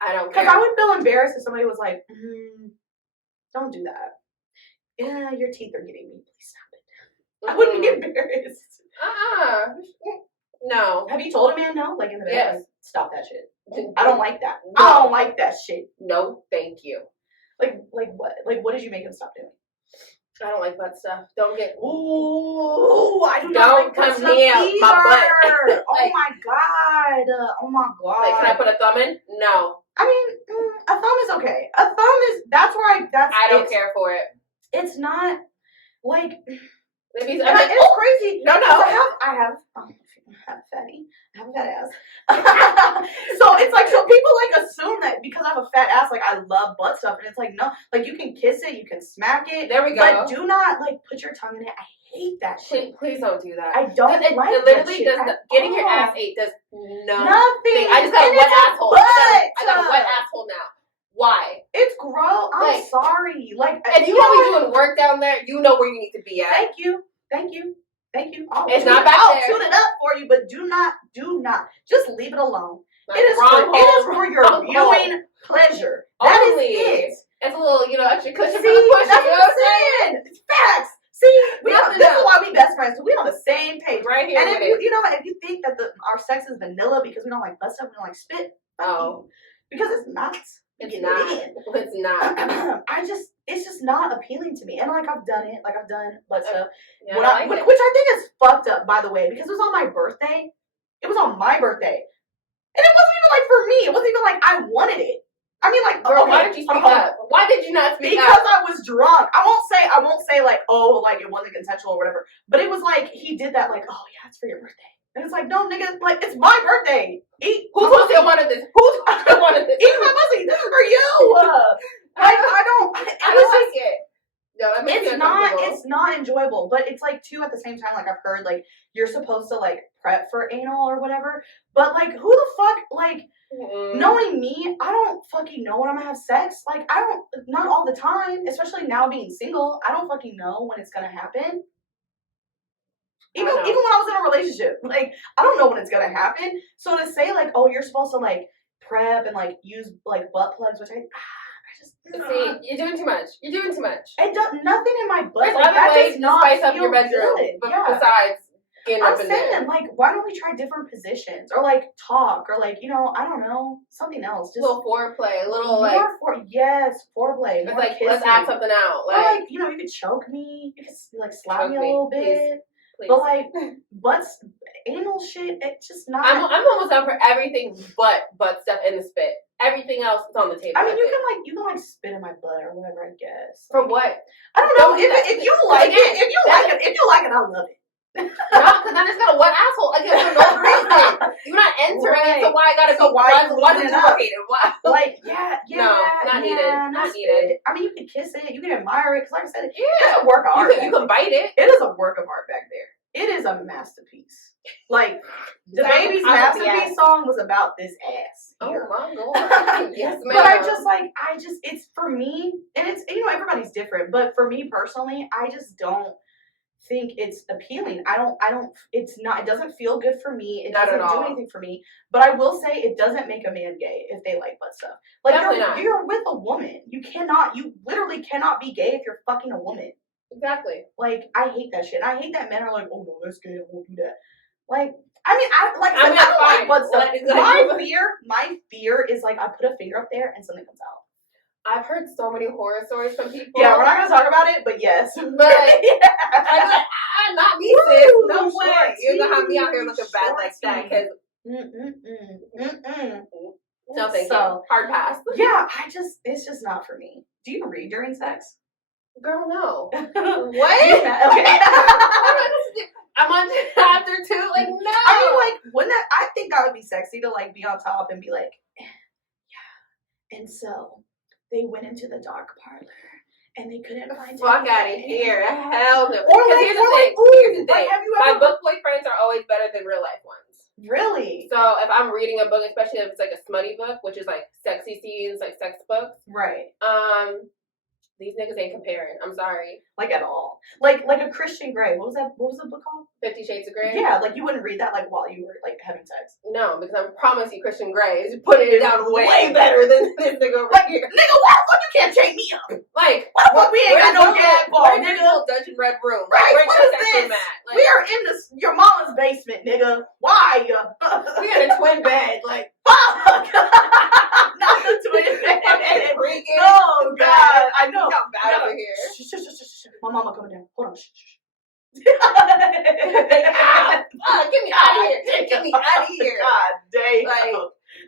I don't care. Because I would feel embarrassed if somebody was like, don't do that. Yeah, your teeth are getting me. Please stop it. I wouldn't be embarrassed. No. Have you told a man no? Like in the bed? Yes. Like, stop that shit. I don't like that. No. I don't like that shit. No, thank you. Like what? Like what did you make him stop doing? I don't like butt stuff. Don't get. Ooh, I do not like butt stuff near either. my butt. Oh my god. Oh my god. Like, can I put a thumb in? No. I mean, a thumb is okay. A thumb is. That's where I don't care for it. It's not like. Maybe it's crazy. No. I have fatty. I have a fat ass. So it's like, so people like assume that because I have a fat ass, like I love butt stuff, and it's like no, like you can kiss it, you can smack it. There we go. But do not like put your tongue in it. I hate that shit. Please don't do that. I don't it, like it literally that shit does getting your ass ate does nothing. I just got a wet asshole. I got a wet asshole now. Why? It's gross. I'm sorry. Like, if you want me doing work down there, you know where you need to be at. Thank you. It's not back there. I'll tune it up for you, but do not. Just leave it alone. Like, it is for your viewing pleasure. That is it. It's a little, extra cushion for the See, push. that's what I'm saying. It's facts. See, this is why we best friends. So we on the same page. Right here. And if you know what, if you think that our sex is vanilla because we don't like butt stuff, we don't like spit, because it's not. It's not. It's just not appealing to me. And like I've done it, like I've done butt stuff, yeah, which I think is fucked up, by the way, because it was on my birthday. It was on my birthday, and it wasn't even like for me. It wasn't even like I wanted it. I mean, like, girl, why did you speak up? Why did you not speak up? Because I was drunk. I won't say like, oh, like it wasn't consensual or whatever. But it was like he did that, like, oh yeah, it's for your birthday. And it's like, no, nigga, like, it's my birthday. Who's still wanted this? Who's still wanted this? Eat my pussy. This is for you. I don't like it. No, that makes it's not enjoyable. But it's like, too, at the same time, like, I've heard, like, you're supposed to, like, prep for anal or whatever. But, like, who the fuck, like, knowing me, I don't fucking know when I'm gonna have sex. Like, not all the time, especially now being single, I don't fucking know when it's gonna happen. Even when I was in a relationship, like, I don't know when it's gonna happen. So to say, like, oh, you're supposed to, like, prep and, like, use, like, butt plugs, which I just... See, you're doing too much. It does nothing in my butt. There's other ways to spice up your bedroom besides getting up in there. I'm saying, like, why don't we try different positions? Or, like, talk. Or, like, I don't know. Something else. Just a little foreplay. A little, foreplay. It's like, let's act something out. Or, like, you could choke me. You could, like, slap me a little bit. Please. But like anal shit, it's just not. I'm almost down for everything but butt stuff and the spit. Everything else is on the table. I mean, you can spit in my butt or whatever, I guess. For what? I don't know. If you like it, if you like it, I love it. No, because I just got a wet asshole again for no reason. You're not entering it, so why I gotta be lubricated? Why? Like, no, not needed. I mean, you can kiss it, you can admire it, because like I said, it's a work of art. You can bite it. It is a work of art back there. It is a masterpiece. Like, the baby's masterpiece song was about this ass. Here. Oh my god. Yes, ma'am. But it's for me, and it's, everybody's different, but for me personally, I just don't think it's appealing. It doesn't feel good for me. It doesn't do anything for me. But I will say it doesn't make a man gay if they like butt stuff. Like, you're with a woman. You literally cannot be gay if you're fucking a woman. Exactly. Like, I hate that shit. I hate that men are like, oh no, that's gay, I won't do that. Like, I mean, I don't like butt stuff. My fear is like, I put a finger up there and something comes out. I've heard so many horror stories from people. Yeah, we're not gonna talk about it, but yes. But I'm like, not me, sis. No way. You're gonna have me out here looking bad like that, because no, thank you. Hard pass. Yeah, it's just not for me. Do you read during sex? Girl, no. What? Yeah, okay. I'm on chapter 2. Like, no. I mean, like, wouldn't that? I think that would be sexy to like be on top and be like, yeah. And so they went into the dark parlor and they couldn't find. Fuck out of here! Hell no. Or like, here's the thing. Like, have you my ever? book boyfriends are always better than real life ones. Really? So if I'm reading a book, especially if it's like a smutty book, which is like sexy scenes, like sex books, right? These niggas ain't comparing. I'm sorry. Like at all. Like a Christian Grey. What was the book called? 50 Shades of Grey? Yeah, like you wouldn't read that like while you were like having sex. No, because I promise you Christian Grey is putting it down way better than this nigga over here. Nigga, why the fuck you can't take me up? Like, why the fuck we ain't got no gag bar, nigga? We're in a nigga? dungeon red room. Right, Like, what is this? Like, we are in your mama's basement, nigga. Why? We got a twin bed. Like, fuck! Not the twin bed. No, God. I know. I'm bad over here. Shh. My mama coming down. Hold on. Shh. Get me out of here. Get me out of here. God damn. Like,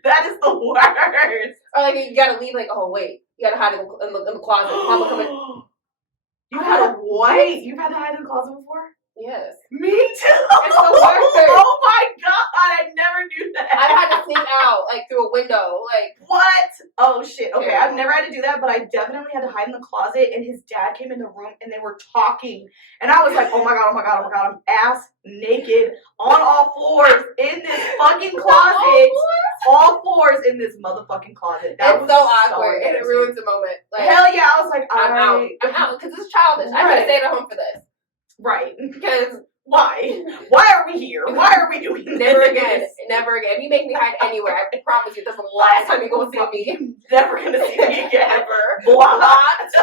that is the worst. Or like you gotta leave like, oh wait. You gotta hide in the closet. Mama coming. You had a what? You've had to hide in the closet before? Yes. Me too. It's the worst. Oh my God, I never knew that. I had to sneak out like through a window. Like what? Oh shit. Okay, yeah. I've never had to do that, but I definitely had to hide in the closet. And his dad came in the room and they were talking, and I was like, oh my God, I'm ass naked on all fours in this fucking closet. All fours in this motherfucking closet. That was so awkward, and it ruins the moment. Like, hell yeah, I was like, I'm out because it's childish. I could have stayed at home for this. Right. Because why? Why are we here? Why are we doing this? Never again. If you make me hide anywhere, I promise you, that's the last time you're gonna see me. Never gonna see me again. Ever. Blocked.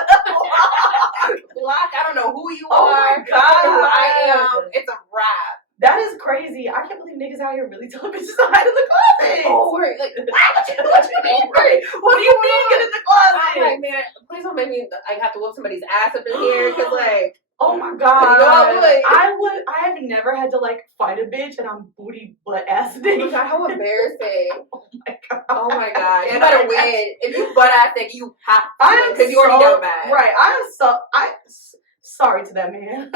Blocked. I don't know who you Oh are. my God. Who I am. It's a wrap. That is crazy. I can't believe niggas out here really telling bitches to hide in the closet. Oh, like, what you mean? What do you mean get in the closet? I'm like, man, please don't make me like have to whoop somebody's ass up in here, cause like. Oh my God. You know, I have never had to like fight a bitch and I'm booty butt ass naked. Oh my God, how embarrassing. Oh my God. Oh my God. You better win. If you butt ass naked, you have to, because you already down bad. Right. Sorry to that man.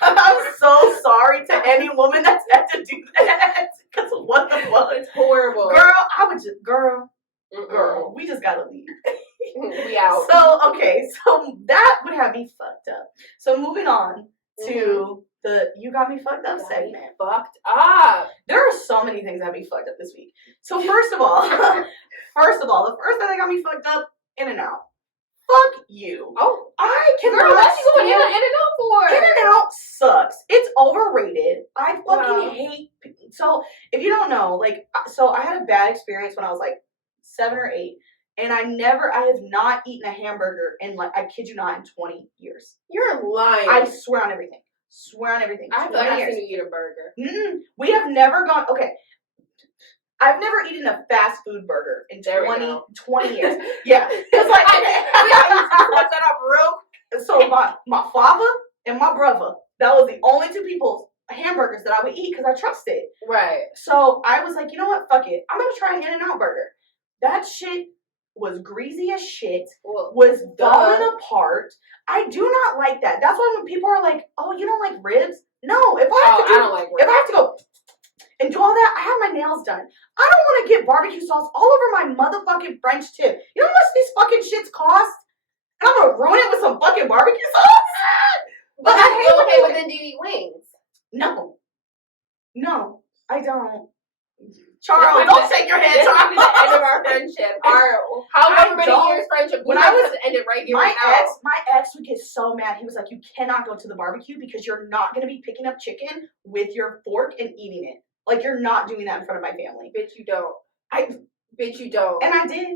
I'm so sorry to any woman that's had to do that. Because what the fuck? It's horrible. Girl, we just gotta leave. We out. So that would have me fucked up. So moving on to the You Got Me Fucked Up segment. Fucked up. There are so many things that got me fucked up this week. So first of all, the first thing that got me fucked up, In-N-Out. Fuck you. Oh, I cannot. Girl, what you going In-N-Out for? In-N-Out sucks. It's overrated. I fucking hate. So if you don't know, I had a bad experience when I was like 7 or 8. And I have not eaten a hamburger in I kid you not, in 20 years. You're lying. I swear on everything. I feel like I've seen you eat a burger. We have never gone, okay. I've never eaten a fast food burger in 20 years. Yeah. Because What's that up real? So my father and my brother, that was the only two people, hamburgers that I would eat because I trusted. Right. So I was like, you know what? Fuck it. I'm going to try an In-N-Out burger. That shit was greasy as shit, was falling apart. I do not like that. That's why when people are like, oh, you don't like ribs? No, if I don't like ribs. If I have to go and do all that, I have my nails done. I don't want to get barbecue sauce all over my motherfucking French tip. You know how much these fucking shits cost? And I'm gonna ruin it with some fucking barbecue sauce? But I hate but then do you eat wings? No, I don't. Charles, don't shake your head, Charles. This is the end of our friendship. However many years friendship. When I was ended right here. My ex would get so mad. He was like, "You cannot go to the barbecue because you're not going to be picking up chicken with your fork and eating it. Like you're not doing that in front of my family." Bitch, you don't. Bitch, you don't. And I did,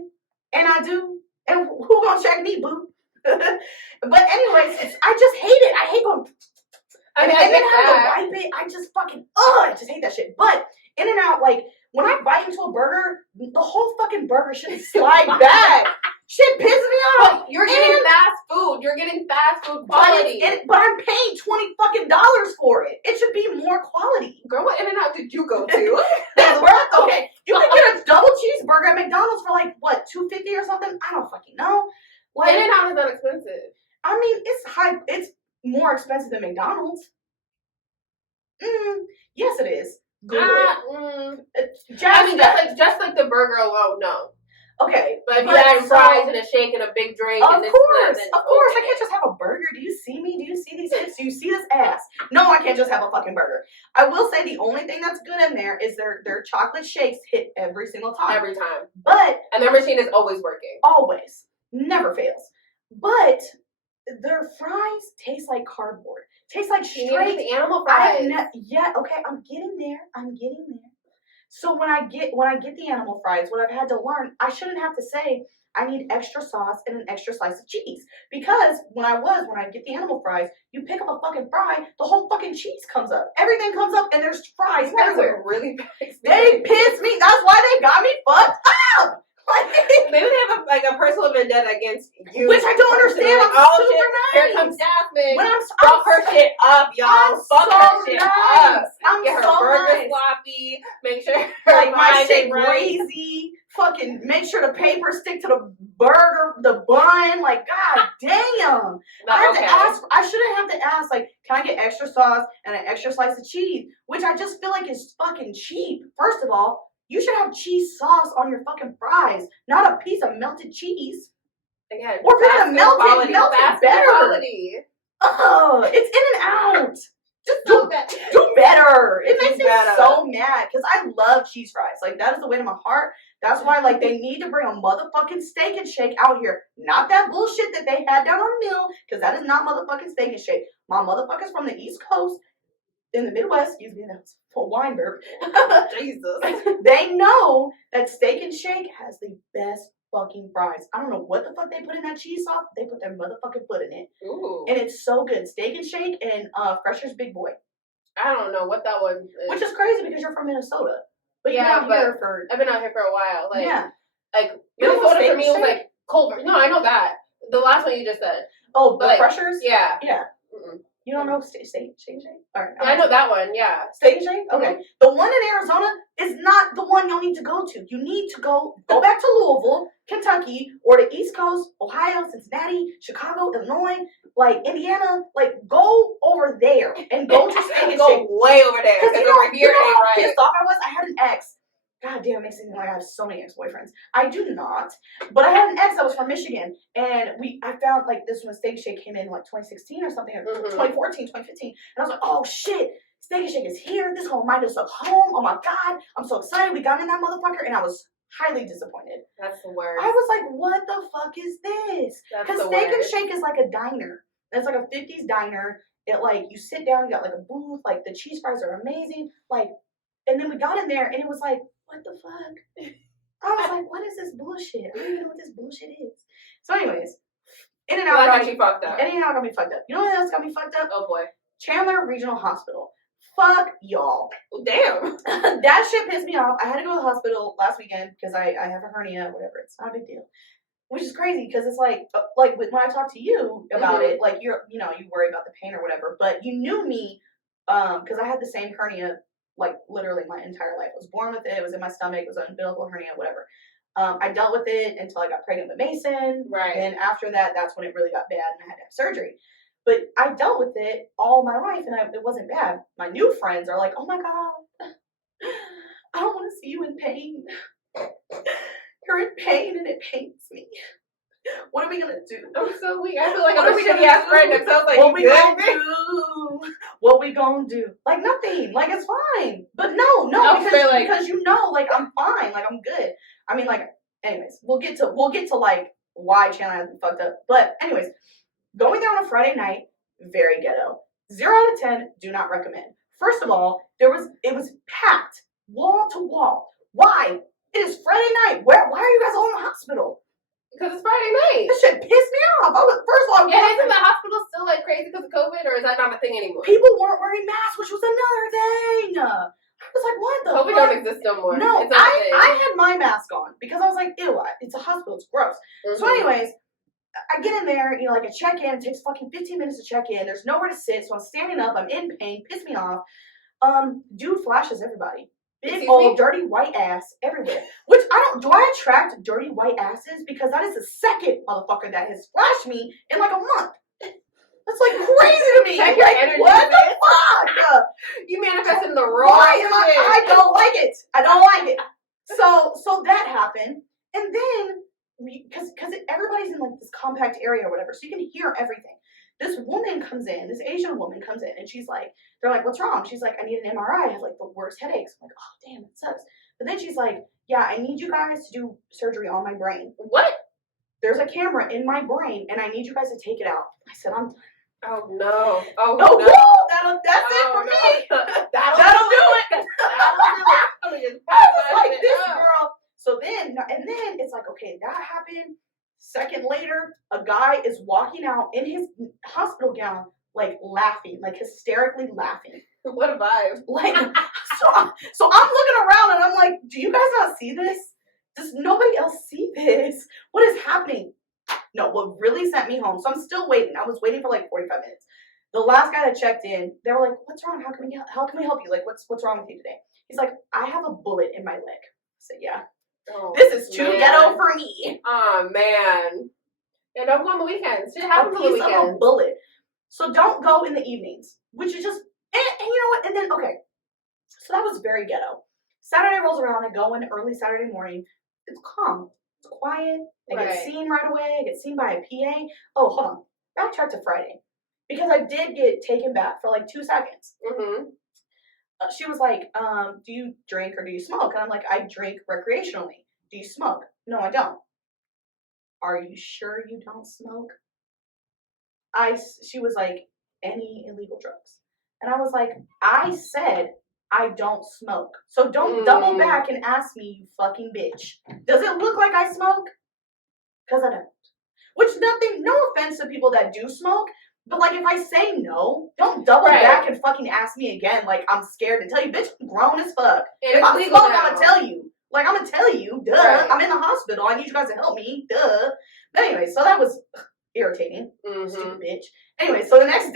and I do. And who gonna check me, boo? But anyways, I just hate it. I hate going. And then having to wipe it. I just fucking I just hate that shit. But In-N-Out, when I bite into a burger, the whole fucking burger should slide back. Shit pisses me off. But you're getting fast food. You're getting fast food quality. But I'm paying $20 for it. It should be more quality. Girl, what In-N-Out did you go to? Okay, you can get a double cheeseburger at McDonald's for $2.50 or something. I don't fucking know. In-N-Out is not expensive. I mean, it's high. It's more expensive than McDonald's. Yes, it is. Google it. Just like the burger alone, no. Okay, but if you add fries and a shake and a big drink, of course, I can't just have a burger. Do you see me? Do you see these hips? Do you see this ass? No, I can't just have a fucking burger. I will say the only thing that's good in there is their chocolate shakes hit every single time. Every time. And their machine is always working. Always, never fails. But their fries taste like cardboard. Taste like straight the animal fries. Yeah, okay, I'm getting there. So when I get the animal fries, what I've had to learn, I shouldn't have to say I need extra sauce and an extra slice of cheese. Because when I get the animal fries, you pick up a fucking fry, the whole fucking cheese comes up. Everything comes up and there's fries everywhere. Really bad they piss me. That's why they got me fucked up. Maybe they have a personal vendetta against you, which I don't understand. I'm super nice. Here comes Jasmine. When fuck her shit up, y'all. Fuck her shit up. Get her so burger sloppy. Make sure my shit greasy. Fucking make sure the paper stick to the burger, the bun. Like, god damn. I shouldn't have to ask. Like, can I get extra sauce and an extra slice of cheese? Which I just feel like is fucking cheap. First of all. You should have cheese sauce on your fucking fries, not a piece of melted cheese. Again, or if you're gonna melt it better. Quality. Oh, it's in and out. Just do better. It makes me so mad because I love cheese fries. Like that is the way to my heart. That's why like they need to bring a motherfucking Steak and Shake out here. Not that bullshit that they had down on Mill, because that is not motherfucking Steak and Shake. My motherfuckers from the East Coast. In the Midwest, excuse me, that's for Weinberg. Jesus. They know that Steak and Shake has the best fucking fries. I don't know what the fuck they put in that cheese sauce. They put their motherfucking foot in it. Ooh. And it's so good. Steak and Shake and Fresher's Big Boy. I don't know what that was. Which is crazy because you're from Minnesota. But yeah, I've been out here for a while. Like, yeah. Like, Minnesota for me was like Culver. No, I know that. The last one you just said. Oh, the Freshers? Yeah. Yeah. Mm-mm. You don't know Steak and Shake? All right, I know that one, yeah. Steak and Shake? Okay. Mm-hmm. The one in Arizona is not the one you'll need to go to. You need to go back to Louisville, Kentucky, or the East Coast, Ohio, Cincinnati, Chicago, Illinois, like Indiana. Like, go over there and go to Steak and Shake. Go way over there. Because you know how pissed off I was? I had an ex. God damn, it makes me like I have so many ex-boyfriends. I do not. But I had an ex that was from Michigan. And I found like this when Steak and Shake came in like 2016 or something, or 2014, 2015. And I was like, oh shit, Steak and Shake is here. This gonna remind us of home. Oh my God. I'm so excited. We got in that motherfucker. And I was highly disappointed. That's the worst. I was like, what the fuck is this? Because Steak and Shake is like a diner. It's like a 50s diner. It like, you sit down, you got like a booth. Like the cheese fries are amazing. Like, and then we got in there and it was like, what the fuck? I was like, what is this bullshit? I don't even know what this bullshit is. So anyways, In and Out got me fucked up. In and Out got me fucked up. You know what else got me fucked up? Oh boy. Chandler Regional Hospital. Fuck y'all. Damn. That shit pissed me off. I had to go to the hospital last weekend because I have a hernia, whatever. It's not a big deal. Which is crazy because it's like when I talk to you about it, like you worry about the pain or whatever, but you knew me because I had the same hernia like literally my entire life. I was born with it. It was in my stomach. It was an umbilical hernia, whatever. I dealt with it until I got pregnant with Mason. Right. And after that, that's when it really got bad and I had to have surgery. But I dealt with it all my life and it wasn't bad. My new friends are like, oh my God, I don't want to see you in pain. You're in pain and it pains me. What are we gonna do? I'm so weak. I feel like I'm a shitty ass friend that sounds like what we gonna do? What we gonna do? Like nothing. Like it's fine. But no, because you know, like I'm fine. Like I'm good. I mean, like, anyways, we'll get to like why Chandler has been fucked up. But anyways, going there on a Friday night, very ghetto. 0 out of 10, do not recommend. First of all, it was packed wall to wall. Why? It is Friday night. Why are you guys all in the hospital? Because it's Friday night. This shit pissed me off. First of all, isn't the hospital still like crazy because of COVID, or is that not a thing anymore? People weren't wearing masks, which was another thing. I was like, what the COVID fuck? Don't exist no more. No, I had my mask on because I was like, ew, it's a hospital, it's gross. Mm-hmm. So anyways, I get in there, like a check-in, it takes fucking 15 minutes to check in. There's nowhere to sit, so I'm standing up, I'm in pain, piss me off. Dude flashes everybody. Big old dirty white ass everywhere. Which do I attract dirty white asses? Because that is the second motherfucker that has flashed me in like a month. That's like crazy to me. Check like, energy, what the fuck? You manifested in the wrong shit. I don't like it. I don't like it. So that happened. And then, because everybody's in like this compact area or whatever, so you can hear everything. This woman comes in, this Asian woman comes in, and they're like, what's wrong? She's like, I need an MRI. I have like the worst headaches. I'm like, oh, damn, it sucks. But then she's like, yeah, I need you guys to do surgery on my brain. What? there's a camera in my brain, and I need you guys to take it out. I said, I'm done. Oh, no. Oh, no. That's it for no. me. That'll do it. That'll do it. I'm just I was like, this girl. So then it's like, okay, that happened. Second later, a guy is walking out in his hospital gown, like laughing, like hysterically laughing. What a vibe. Like, so I'm looking around and I'm like, do you guys not see this? Does nobody else see this? What is happening? No, what really sent me home, so I'm still waiting. I was waiting for like 45 minutes. The last guy that checked in, they were like, what's wrong? How can we help you? Like, what's wrong with you today? He's like, I have a bullet in my leg. I said, yeah. Oh, this is too ghetto for me. Oh, man. Yeah, don't go on the weekends. Shit happens on the weekends. Of a bullet. So don't go in the evenings, which is just, and you know what? And then, okay. So that was very ghetto. Saturday rolls around. I go in early Saturday morning. It's calm. It's quiet. I get seen right away. I get seen by a PA. Oh, hold on. Backtrack to Friday. Because I did get taken back for like 2 seconds. Mm-hmm. She was like, do you drink or do you smoke? And I'm like, I drink recreationally. Do you smoke? No, I don't. Are you sure you don't smoke? She was like, any illegal drugs? And I was like, I said I don't smoke. So don't double back and ask me, you fucking bitch. Does it look like I smoke? Because I don't. Which no offense to people that do smoke, but like if I say no, don't double back and fucking ask me again like I'm scared to tell you, bitch, I'm grown as fuck. And if I smoke, I'm gonna tell you. Like, I'm gonna tell you, duh. Right. I'm in the hospital. I need you guys to help me, duh. But anyway, so that was irritating. Stupid bitch. Anyway, so the next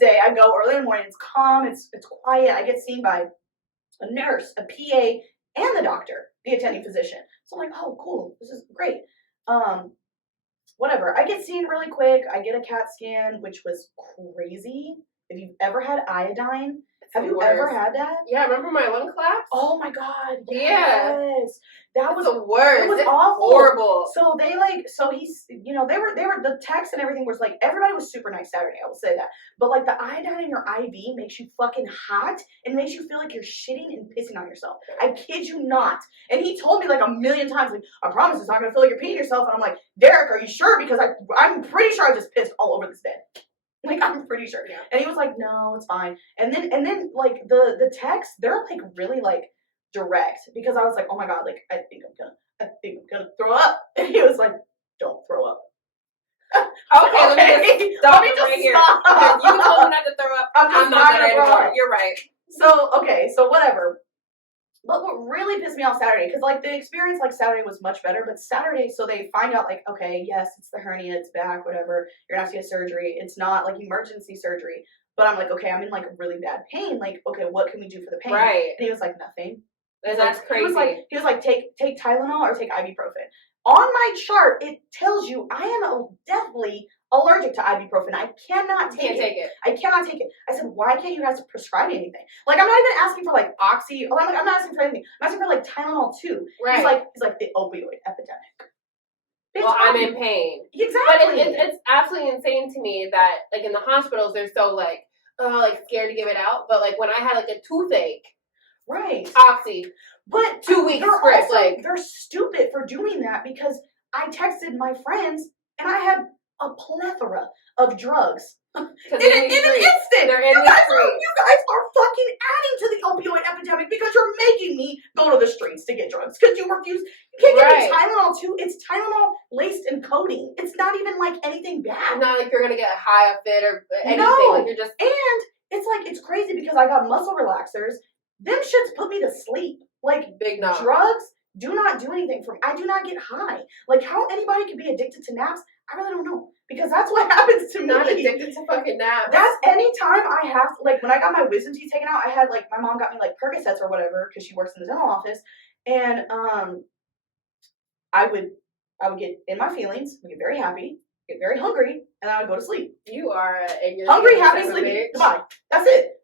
day, I go early in the morning. It's calm. It's quiet. I get seen by a nurse, a PA, and the doctor, the attending physician. So I'm like, oh, cool. This is great. Whatever. I get seen really quick. I get a CAT scan, which was crazy. If you've ever had iodine, have you ever had that? Yeah, remember my lung collapse? Oh my god. Yes. Yeah. That was the worst. It was it's awful. Horrible. So he's, they were the text and everything was like, everybody was super nice Saturday, I will say that. But like the iodine in your IV makes you fucking hot and makes you feel like you're shitting and pissing on yourself. I kid you not. And he told me like a million times, like, I promise it's not gonna feel like you're peeing yourself. And I'm like, Derek, are you sure? Because I'm pretty sure I just pissed all over this bed. Like, I'm pretty sure. Yeah. And he was like, no, it's fine. And then like the texts, they're like really like direct because I was like, oh my god, like I think I'm gonna throw up. And he was like, don't throw up. Okay, let me just stop right here. You told me not to throw up. I'm not gonna throw up. You're right. So whatever. But what really pissed me off Saturday, because like the experience like Saturday was much better, but Saturday, so they find out like, okay, yes, it's the hernia, it's back, whatever, you're gonna have to get surgery. It's not like emergency surgery. But I'm like, okay, I'm in like really bad pain. Like, okay, what can we do for the pain? Right. And he was like, nothing. And that's crazy. He was like, take Tylenol or take ibuprofen. On my chart, it tells you I am definitely allergic to ibuprofen. I cannot take it. I cannot take it. I said, why can't you guys prescribe me anything? Like, I'm not even asking for like Oxy. I'm not asking for anything. I'm asking for like Tylenol too. Right. He's like the opioid epidemic. Bitch, well, I'm in pain. Exactly. But it's absolutely insane to me that like in the hospitals they're so like scared to give it out. But like when I had like a toothache, right, Oxy, but 2 weeks script. Like they're stupid for doing that because I texted my friends and I had a plethora of drugs in an instant. You guys are fucking adding to the opioid epidemic because you're making me go to the streets to get drugs because you refuse. You can't get me Tylenol too. It's Tylenol laced in codeine. It's not even like anything bad. It's not like you're gonna get high off it or anything. No. Like you're just and it's like it's crazy because I got muscle relaxers. Them shits put me to sleep. Like big no. Drugs do not do anything for me. I do not get high. Like how anybody can be addicted to naps, I really don't know. Because that's what happens to me. Not addicted to fucking naps. That's anytime I have, like, when I got my wisdom teeth taken out, I had, like, my mom got me, like, Percocets or whatever, because she works in the dental office, and, I would get in my feelings, I would get very happy, get very hungry, and then I would go to sleep. You are hungry, happy, sleepy. Goodbye. That's it.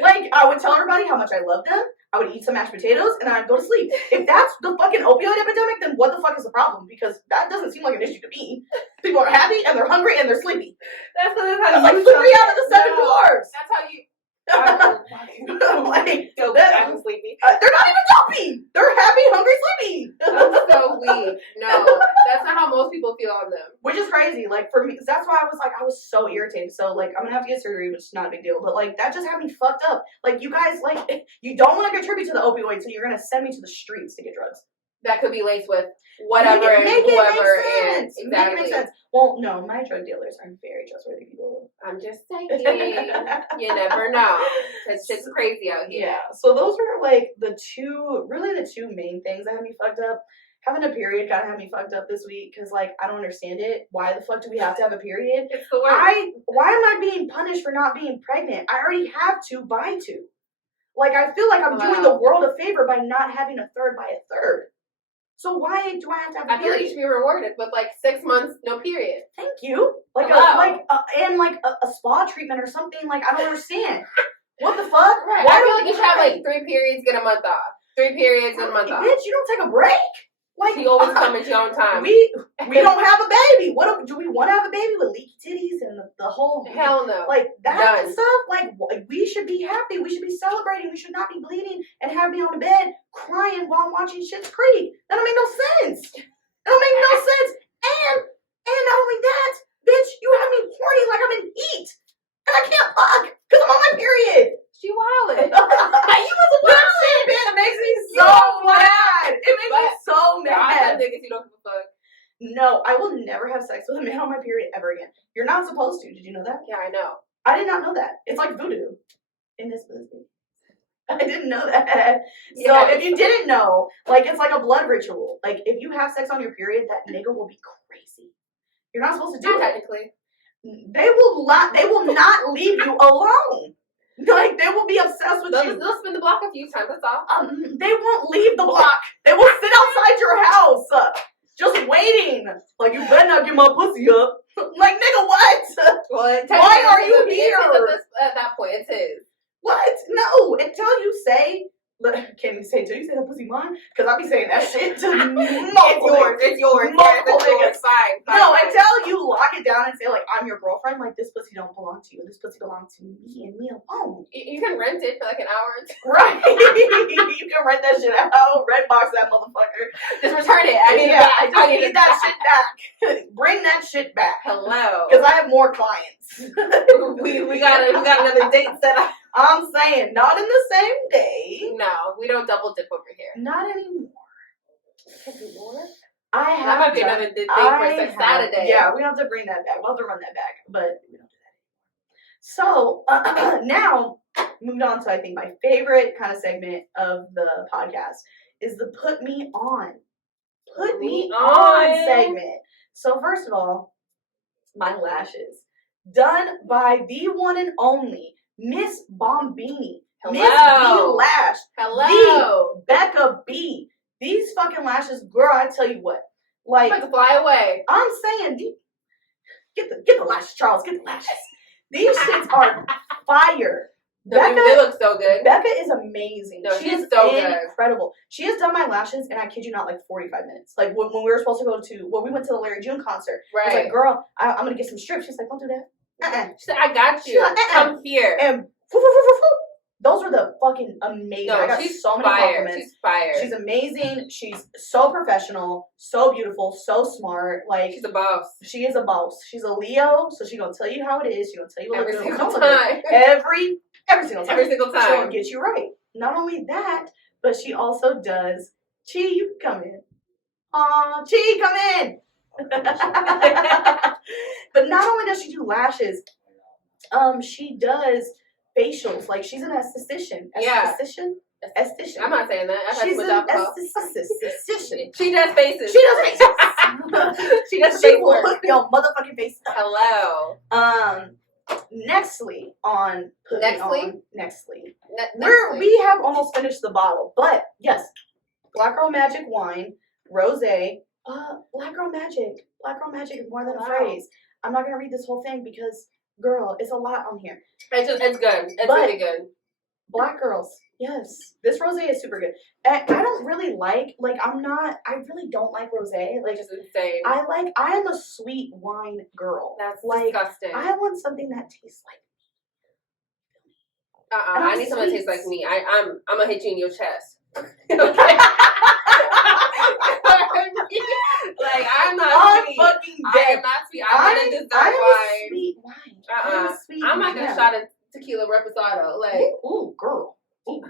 Like, I would tell everybody how much I loved them. I would eat some mashed potatoes, and then I'd go to sleep. If that's the fucking opioid epidemic, then what the fuck is the problem? Because that doesn't seem like an issue to me. People are happy, and they're hungry, and they're sleepy. That's how like 3 out of the 7 dwarves. That's how you... Like, I'm sleepy. They're not even dopey. They're happy, hungry, sleepy. I'm so weak. No, that's not how most people feel on them. Which is crazy. Like, for me, that's why I was so irritated. So, like, I'm gonna have to get surgery, which is not a big deal. But, like, that just had me fucked up. Like, you guys, like, you don't want to contribute to the opioids, so you're gonna send me to the streets to get drugs. That could be laced with whatever and whoever is. Exactly. Make it make sense. Well, no, my drug dealers are very trustworthy people. I'm just saying. You never know. Because shit's crazy out here. Yeah. So those were like the two main things that had me fucked up. Having a period kind of had me fucked up this week because, like, I don't understand it. Why the fuck do we have to have a period? It's the worst. Why am I being punished for not being pregnant? I already have 2 by 2. Like, I feel like I'm doing the world a favor by not having a third by a third. So why do I have to have a period? I feel like you should be rewarded with, like, 6 months, no period. Thank you. Like, a spa treatment or something. Like, I don't understand. What the fuck? Right. I feel like you should have, like, 3 periods, get a month off. 3 periods, and a month off. Bitch, you don't take a break? Like, you always come at your own time. We don't have a baby. Do we want to have a baby with leaky titties and the whole... Hell no. Like, that and stuff? Like, we should be happy. We should be celebrating. We should not be bleeding and have me on the bed crying while I'm watching Schitt's Creek. That don't make no sense. That don't make no sense. And not only that, bitch, you have me horny like I'm in heat. And I can't fuck because I'm on my period. She wildin'. You was a wild shit, man. It makes me so mad. It makes me so mad. I have niggas you don't give a fuck. No, I will never have sex with a man on my period ever again. You're not supposed to. Did you know that? Yeah, I know. I did not know that. It's like voodoo in this movie. I didn't know that. So if you didn't know, like, it's like a blood ritual. Like, if you have sex on your period, that nigga will be crazy. You're not supposed to do that. Technically. They will not leave you alone. Like, they will be obsessed with you. They'll spin the block a few times, that's all. They won't leave the block. They will sit outside your house, just waiting. Like, you better not get my pussy up. Like, nigga, what? Well, why are you here? At that point, it's his. What? No, until you say... Can you say the pussy mine? Because I be saying that shit to It's yours. It's fine. No, until you lock it down and say, like, I'm your girlfriend, like, this pussy don't belong to you. This pussy belongs to me and me alone. You can rent it for like an hour. Right. You can rent that shit out. Red box that motherfucker. Just return it. I need that shit back. Bring that shit back. Hello. Because I have more clients. we got another date set up. I'm saying, not in the same day. No, we don't double dip over here. Not anymore. Anymore? I have. That might be another thing for Sex Saturday. Yeah, we have to bring that back. We'll have to run that back, but we don't do that anymore. So now, moving on to I think my favorite kind of segment of the podcast is the Put Me On. Put Me On segment. So first of all, my lashes. Done by the one and only Miss Bombini. Hello. Miss B Lash. Hello. The Becca B. These fucking lashes, girl, I tell you what. Like, I'm about to fly away. I'm saying, get the lashes, Charles. Get the lashes. These shits are fire. Becca, they look so good. Becca is amazing. No, she is so incredible. She has done my lashes, and I kid you not, like 45 minutes. Like when we were supposed to go to, we went to the Larry June concert. Right. I was like, girl, I'm gonna get some strips. She's like, don't do that. She said, I got you. Like, come here. And those were the fucking amazing. No, I got so many compliments. She's fire. She's amazing. She's so professional, so beautiful, so smart. Like, she's a boss. She is a boss. She's a Leo, so she's gonna tell you how it is. She's gonna tell you what every single time. Every single time. Every single time. She's gonna get you right. Not only that, but she also does. Chi, you can come in. Aw, Chi, come in. But not only does she do lashes, she does facials. Like, she's an esthetician. Esthetician? I'm not saying that. She's an esthetician. She does faces. She does faces. She does she face will work. hook your motherfucking face up. Hello. Nextly on Nextly. We have almost finished the bottle, but yes, Black Girl Magic wine, rosé. Black Girl Magic. Black Girl Magic is more than a phrase. I'm not gonna read this whole thing because, girl, it's a lot on here. It's good. It's really good. Black girls, yes. This rosé is super good. I don't really I really don't like rosé. Like, just insane. I am a sweet wine girl. That's like, disgusting. I want something that tastes like. I need someone that tastes like me. I'm gonna hit you in your chest. Okay. Like I'm not sweet. Fucking I dead. am not sweet. I'm in a dessert wine. Sweet wine. I'm like a shot of tequila reposado. Like, ooh, girl. Ooh,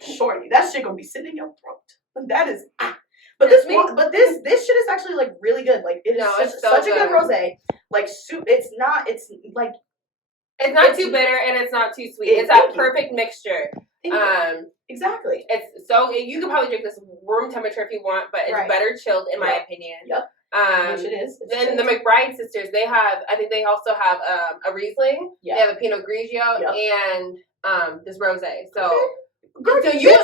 shorty, that shit gonna be sitting in your throat. That is. But this shit is actually like really good. Like it is such a good rosé. Like soup. It's not too bitter and it's not too sweet. It's that perfect mixture. Exactly. It's so you could probably drink this room temperature if you want, but it's better chilled in my opinion. Yep. Which it is. Then the McBride sisters, I think they also have a Riesling. Yeah. They have a Pinot Grigio and this rosé. So, girl, so you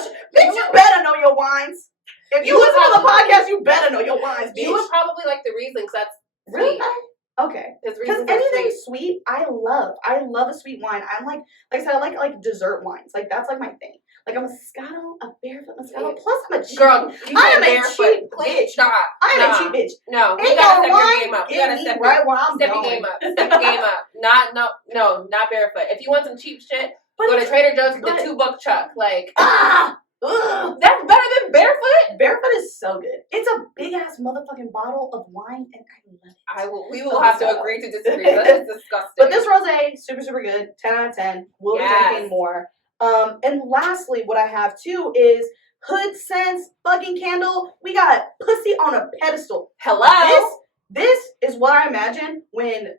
better know your wines. If you listen to the podcast, you better know your wines, bitch. You would probably like the Riesling, because that's really okay. Because anything sweet, I love. I love a sweet wine. I'm like I said, I like dessert wines. Like that's like my thing. Like a Moscato, a barefoot Moscato. Plus, I'm a cheap girl. I am a cheap bitch. Stop. I am a cheap bitch. No, you gotta step your game up. You gotta step your game up. Step your game up. Not barefoot. If you want some cheap shit, go to Trader Joe's with the $2 chuck. Like that's better than barefoot. Barefoot is so good. It's a big ass motherfucking bottle of wine, and I love it. We will have to agree to disagree. That is disgusting. But this rosé, super super good. 10 out of 10. We'll be drinking more. And lastly, what I have too is Hood Scents fucking candle. We got pussy on a pedestal. Hello. This is what I imagine when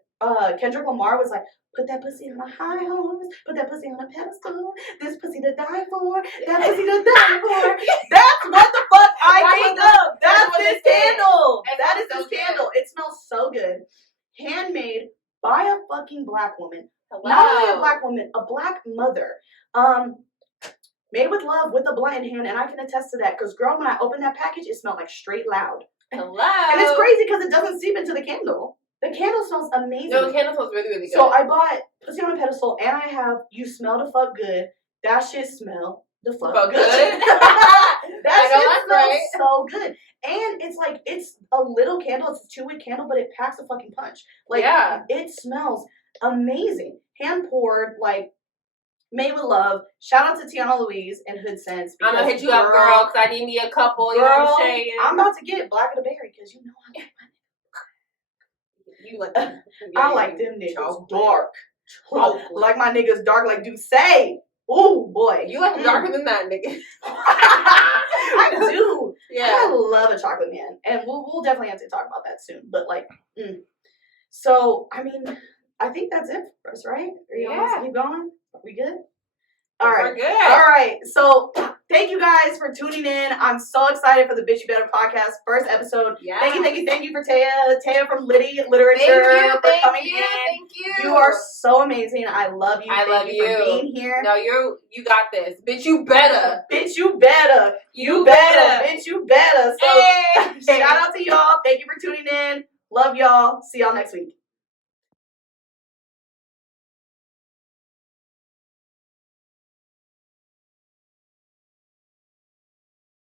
Kendrick Lamar was like, put that pussy on a high horse, put that pussy on a pedestal, this pussy to die for, that pussy to die for. That's what the fuck I think of. That's this candle. That is this candle. It smells so good. Handmade by a fucking black woman. Hello. Not only a black woman, a black mother. Made with love with a blunt in hand, and I can attest to that. Because girl, when I opened that package, it smelled like straight loud. Hello. And it's crazy because it doesn't seep into the candle. The candle smells amazing. No, the candle smells really, really good. So I bought pussy on a pedestal, and I have you smell the fuck good. That shit smell the fuck good. That shit smells so good. And it's like, it's a little candle. It's a 2-wick candle, but it packs a fucking punch. Like, it smells amazing. Hand poured, like, made with love. Shout out to Tiana Louise and Hood Scents. I'm gonna hit you up, girl, because I need me a couple. You know what I'm saying? I'm about to get Black of the Berry because you know I like my niggas. You like I like them niggas dark. Like my niggas dark, like do say. Oh boy, you like darker than that, nigga. I do. Yeah, I love a chocolate man, and we'll definitely have to talk about that soon. But like, so I mean, I think that's it for us, right? Are you want to keep going? Are we good? All right. We're good. All right. So thank you guys for tuning in. I'm so excited for the Bitch You Better podcast first episode. Yeah. Thank you for Taya from Liddy Literature for coming in. Thank you. You are so amazing. I love you. I love you for being here. No, you got this. Bitch, you better. Bitch, you better. You better. Bitch, you better. So shout out to y'all. Thank you for tuning in. Love y'all. See y'all next week.